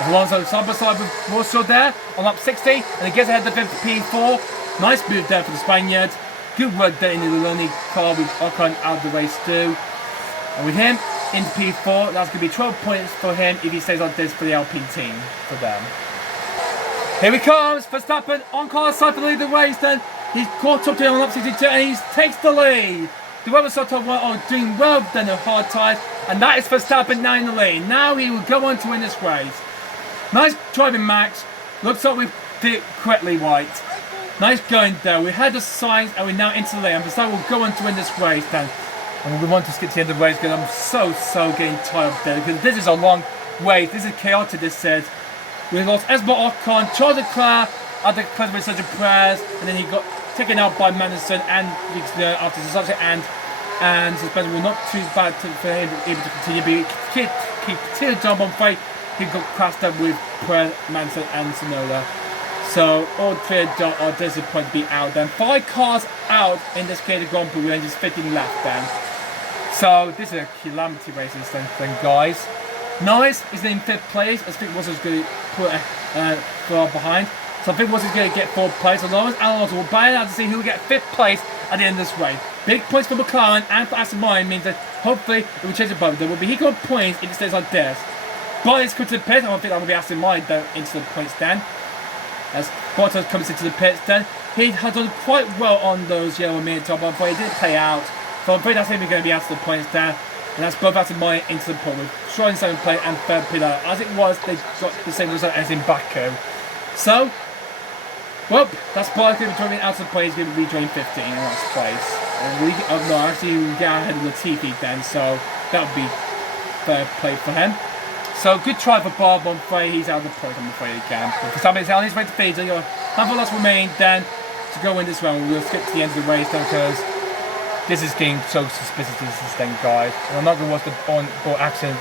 Alonso side by side with Russell there on lap 60, and he gets ahead of the P4. Nice move there for the Spaniards. Good work there in the Lonely car with Ocon out of the race too. And with him into P4, that's going to be 12 points for him if he stays on this for the Alpine team for them. Here he comes, Verstappen on car side for the lead of the race then. He's caught up to him on lap 62 and he takes the lead. The Weber sort of are doing well then the hard tyres, and that is Verstappen now in the lead. Now he will go on to win this race. Nice driving, Max. Looks like we did it correctly, White. Nice going there. We had the signs and we're now into the lead. And Verstappen will go on to win this race then. And we want to skip to the end of the race because I'm so getting tired of that. Because this is a long race. This is chaotic, this says. We lost Esbon Ocon, Charles Leclerc at the President Sergio Perez, and then he got taken out by Madison and after suspension and suspension were not too bad for him able to continue. But he continued to jump on fight. He got crashed up with Perez, Madison and Sonoda. So all three are disappointed to be out then. 5 cars out in this Canadian Grand Prix with just 15 left then. So this is a calamity race this thing, guys. Norris is in 5th place. I think Russell's going to put far behind. So I think Russell's going to get 4th place. So Lawrence and Alonso will buy it out to see who will get 5th place at the end of this race. Big points for McLaren and for Aston Martin means that hopefully it will change the boat. There will be equal points if it stays like this. Bottas comes to the pit. I don't think that will be Aston Martin into the points then. As Bottas comes into the pits then. He had done quite well on those yellow minute top, but it didn't play out. So I'm afraid that's going to be out of the points there. And that's both Aston Martin into the point with Stroll in 7th place and 3rd pillar. As it was, they got the same result as in Baku. So, well, that's Bottas going to be joining out of the point. He's going to be joining 15 in last place. No, actually, he will get ahead of Latifi then, so that would be fair play for him. So, good try for Bob. I'm afraid he's out of the point, I'm afraid, again. But for some reason, on his way to finish, so you'll have a lot remaining then to go in this round. We'll skip to the end of the race then because this is getting so suspicious, this thing, guys. And I'm not going to watch the on-board accident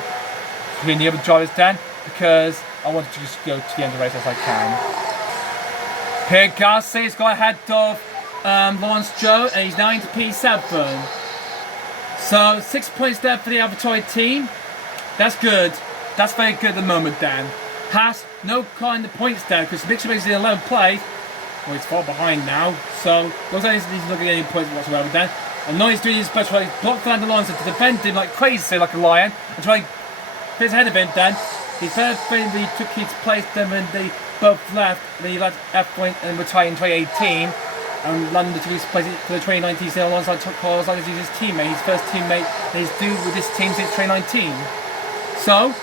between the other drivers then because I want to just go to the end of the race as I can. Pierre Gasly has got ahead of Lawrence Joe and he's now into P7. So 6 points there for the AlphaTauri team. That's good. That's very good at the moment, Dan. Haas, no kind of points there because Mitchell is in 11th place. Well, he's far behind now. So looks like he's not getting any points whatsoever, Dan. And now he's doing his best, he's blocked Fernando Alonso to defend him like crazy, like a lion, and trying to get ahead of him then. He first friendly took his place then when they both left, then he left F1 and retired in 2018, and London took his place for the 2019 season alongside Carlos Sainz, he's his teammate, his first teammate that he's due with this team since 2019. So,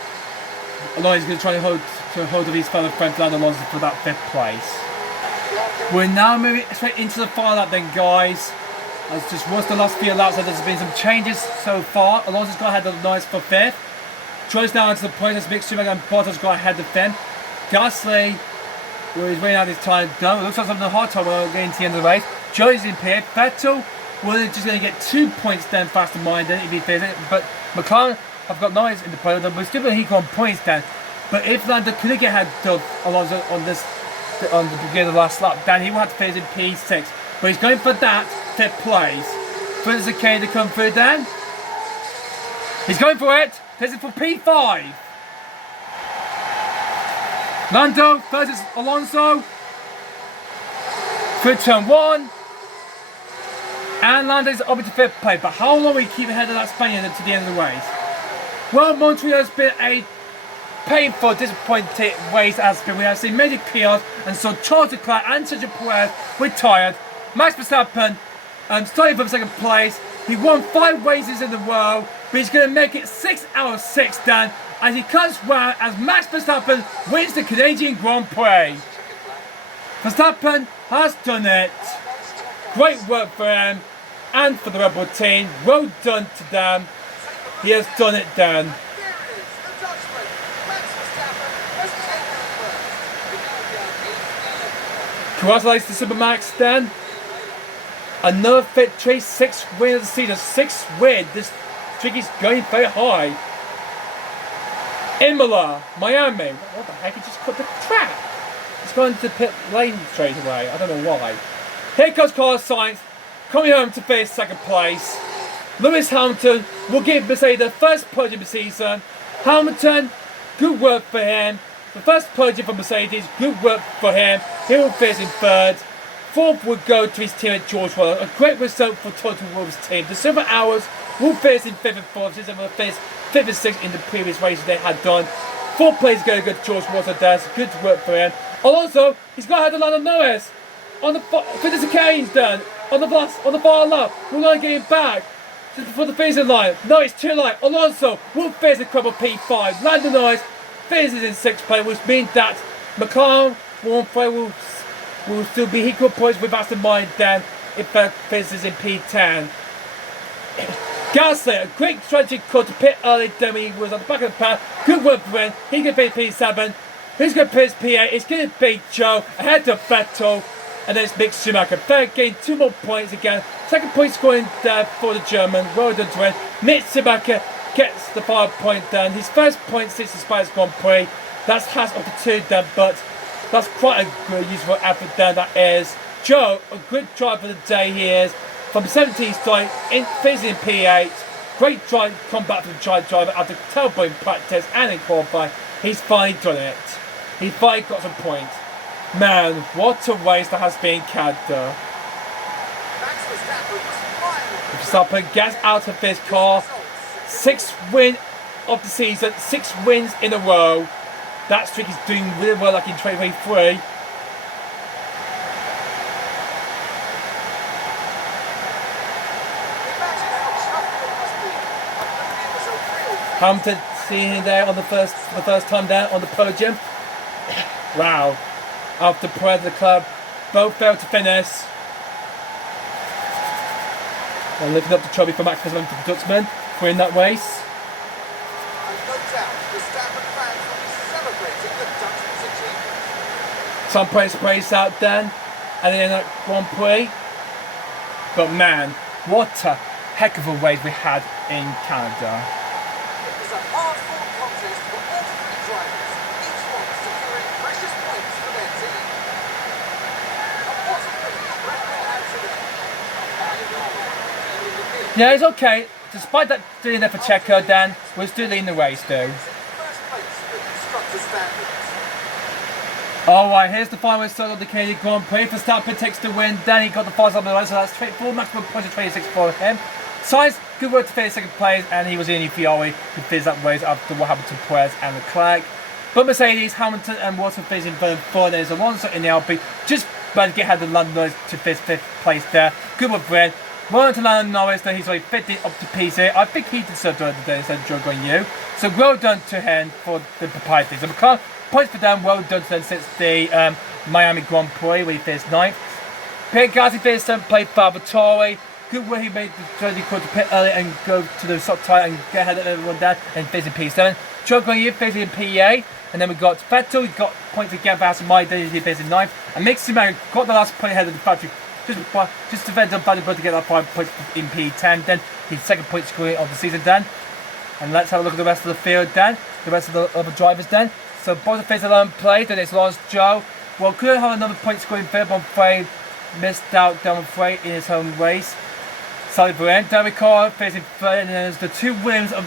Alonso's going to try to hold of his fellow friend Fernando Alonso for that 5th place. We're now moving straight into the final lap then, guys. As just was the last few laps, so there's been some changes so far. Alonso's got ahead of Norris for 5th. Troy's now into the point as Mick Schumacher and Bottas got ahead of them. Gasly, well, he's running out his time. No, it looks like something hard time when we're getting to the end of the race. Joey's in P8. Vettel, we're just going to get 2 points then faster than if he fails it. But McLaren have got Norris in the point. We're still going to equal on points then. But if Lando couldn't get ahead of Alonso on the beginning of the last lap, then he will have to finish in P6. But he's going for that 5th place. There's a K to come through then. He's going for it. This is for P5. Lando versus Alonso. Through turn 1. And Lando's up into 5th place. But how long will he keep ahead of that Spaniard to the end of the race? Well, Montreal has been a painful, disappointing race as been. We have seen major chaos and saw Charles Leclerc and Sergio Perez retired. Max Verstappen starting from 2nd place. He won 5 races in a row, but he's going to make it 6 out of 6, Dan. as he cuts round as Max Verstappen wins the Canadian Grand Prix. Verstappen has done it. Great work for him and for the Red Bull team. Well done to them. He has done it, Dan. There it is, the Dutchman, Max Verstappen, has taken the first. Congratulations to Supermax, Dan. Another victory, 6th win of the season. 6th win. This streak is going very high. Imola, Miami. What the heck? He just cut the track. He's going to pit lane straight away. I don't know why. Here comes Carlos Sainz, coming home to finish 2nd place. Lewis Hamilton will give Mercedes the first podium of the season. Hamilton, good work for him. The first podium for Mercedes, good work for him. He will finish in 3rd. 4th would go to his teammate George Russell. A great result for Total Wolves team. The Silver Hours will finish in 5th and 4th, since they were finished 5th and 6th in the previous races they had done. 4th place is going to go to George Russell. That's good work for him. Also, he's got to have the Lando Norris on the fitness occasions done on the far left. We're going to get him back just before the finishing line. No, it's too late. Alonso will finish the crumble P5. Lando Norris finishes in 6th place, which means that McLaren will still be equal points with Aston Martin then if finishes in P10. Gasly, a great strategy call to pit early then when he was on the back of the pack. Good work for him. He's going to finish P7. Who's going to finish P8? It's going to be Joe ahead of Vettel. And then it's Mick Schumacher. Third gained 2 more points again. 2nd point scoring there for the German. Well done to him. Mick Schumacher gets the 5-point down. His first point since the Spice Grand Prix. That's has up to 2 then, but that's quite a good useful effort there. That is. Joe, a good drive for the day he is. From 17th start, finishing in P8. Great drive, come back to the driver after terrible in practice and in qualifying. He's finally done it. He's finally got some points. Man, what a race that has been Canada. Verstappen gets out of this car. 6th win of the season, 6 wins in a row. That streak is doing really well like in 2023. Hamilton seeing him there on for the first time there on the podium. Wow. After Prix of the club, both failed to finish. And lifting up the trophy for Max Verstappen for the Dutchman for in that race. And no doubt, Verstappen fans will be celebrating the Dutchman's achievement. Some praise out then, and then that Grand Prix. But man, what a heck of a race we had in Canada. It was a hard-fought contest for all 3 drivers, each one securing precious points for their team. And what a finish Red Bull had today. Yeah, it's okay. Despite that doing there for Checo, Dan, we're still in the race though. First place for constructor standards. Alright, here's the final result of the Canadian Grand Prix. Verstappen takes the win, then he got the fast on the right, so that's 4 maximum points of 26 for him. Sainz, good work to finish 2nd place, and he was in Fiori who finished that race after what happened to Prix and Leclerc. But Mercedes, Hamilton and Watson finished in 3rd and 4th, and there's Alonso in the LP, just about to get ahead of Lando Norris to finish 5th place there. Good work for him. Well done to Lando Norris, that he's already 15 up to PC. I think he deserved to today instead of Joe Guanyu. So well done to him for the propriety. So McLaren, points for them, well done to them since the Miami Grand Prix where he finished 9th. Pierre Gasly finished 7th place for Valtteri. Good way he made the strategy call to pit early and go to the top tight and get ahead of everyone there and finish in P7. Joe Guanyu finished in P8. And then we got Vettel, he got points again for Aston Martin, he finished in 9th. And Mick Schumacher got the last point ahead of the factory. Just to defend up to get that 5 points in P10 then. His 2nd point scoring of the season then. And let's have a look at the rest of the field then. The rest of the other drivers then. So Bottas finished 11th place, then it's lost Joe. Well, could have another point scoring third, but I'm afraid missed out down in his home race. Sadly for him, David Carr facing 3rd, and then there's the 2 wins of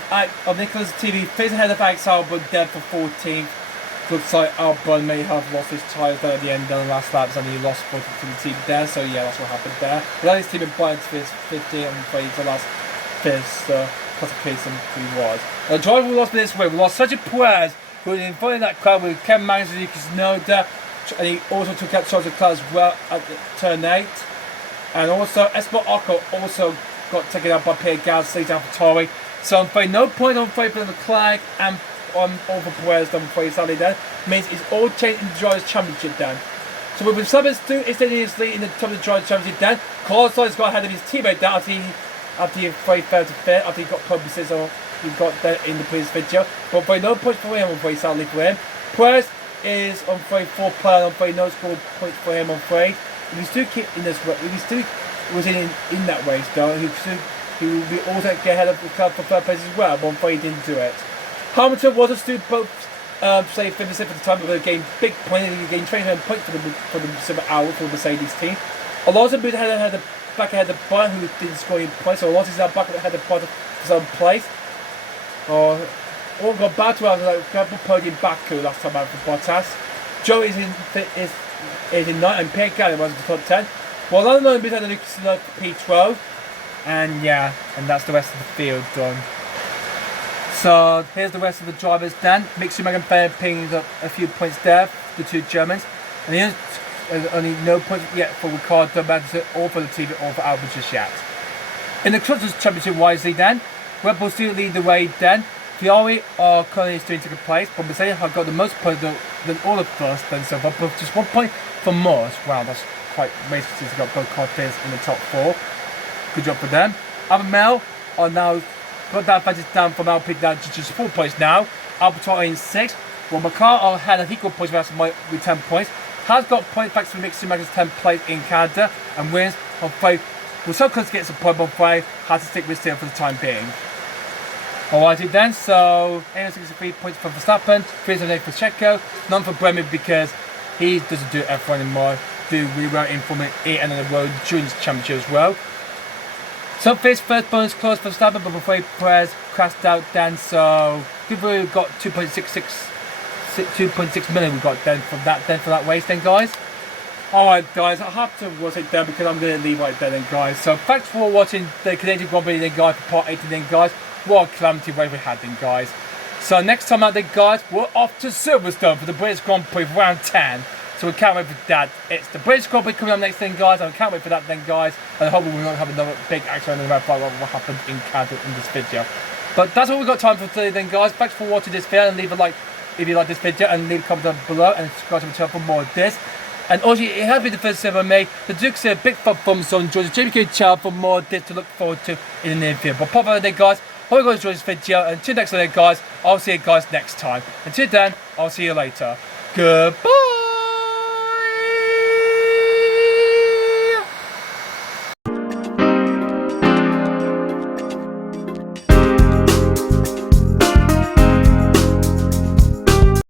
Nicholas TV facing ahead of Alex Albon dead for 14th. Looks like Albon may have lost his tyres there at the end of the last laps and he lost for the team there, so yeah, that's what happened there. But his team in Brian's fifth 50 and afraid the last fifth classification he was. The driver we lost this way, we lost Sergio Perez, who was in front of that crowd with Kevin Magnussen, Tsunoda, and he also took out Charles Leclerc as well at turn 8. And also Esteban Ocon also got taken out by Pierre Gasly down for Tori. So I'm afraid no point on afraid for Leclerc and on over Perez done for Sally then means it's all changed in the Drivers' Championship then. So with Verstappen still instantaneously in the top of the Drivers' Championship then, Carlos Sainz got ahead of his teammate then after he fell to fifth, after he got pole position, or he got there in the previous video. But for no points for him, I'm afraid, sadly for him. Perez is on 4th plan, I'm afraid, no score points for him, I'm afraid. If he still keep in this race, if he still was in that race though, he will be also get ahead of the car for third place as well, but I'm afraid he didn't do it. Hamilton was still both say 5th and 6th at the time, but they gained big points. They gained 27 points for the silver hour for the Mercedes team. Alonso moved back ahead of Button, who didn't score any points, so Alonso is now back ahead of Button for some place. All got back to like a couple podium Baku last time out for Bottas. Joe is in 9th, and Pierre Gasly was in the top 10. Well, Lando moved ahead of Lucas for P12. And yeah, and that's the rest of the field done. So here's the rest of the drivers then. Mick Schumacher and Fernando picking up a few points there, the two Germans. And there's only no points yet for Ricciardo, Magnussen, or for the TV, or for Albon just yet. In the Constructors' Championship wisely then, Red Bull still lead the way then. Ferrari are currently still in second place, but Mercedes have got the most points than all of us then so far, but just 1 point for Morris. Wow, that's quite amazing since they've got both cars in the top 4. Good job for them. Alpha are now got that advantage down from Alpine down to just 4 points now. Alpine in 6th. Well, McLaren are ahead of equal points with 10 points. Has got points back to Mick Schumacher's 10th place in Canada and wins on 5. Was so close to get some point on 5. Had to stick with still for the time being. Alrighty then, so 63 points for Verstappen, 378 for Checo, none for Bremen because he doesn't do F1 anymore. Do really well in Formula E and in the World Juniors Championship as well. So this first bonus clause for Verstappen, but before Perez crashed out then, so people got 2.6 million we got then for that race then, guys. Alright guys, I have to watch it then because I'm going to leave right there then, guys. So thanks for watching the Canadian Grand Prix then, guys, for part 18 then, guys. What a calamity race we had then, guys. So next time out then, guys, we're off to Silverstone for the British Grand Prix for round 10. So we can't wait for that. It's the British Grand Prix coming up next then, guys. I can't wait for that then, guys. And I hope we won't have another big accident in the round 5 what happened in Canada in this video. But that's all we've got time for today then, guys. Thanks for watching this video, and leave a like if you like this video, and leave a comment down below, and subscribe to my channel for more of this. And also, it has been the first video I made. The Duke said a big thumbs up, enjoy the JBK channel for more of this to look forward to in the near future. But pop over there, guys. Hope you guys enjoyed this video, and until next time, guys, I'll see you guys next time. Until then, I'll see you later. Goodbye.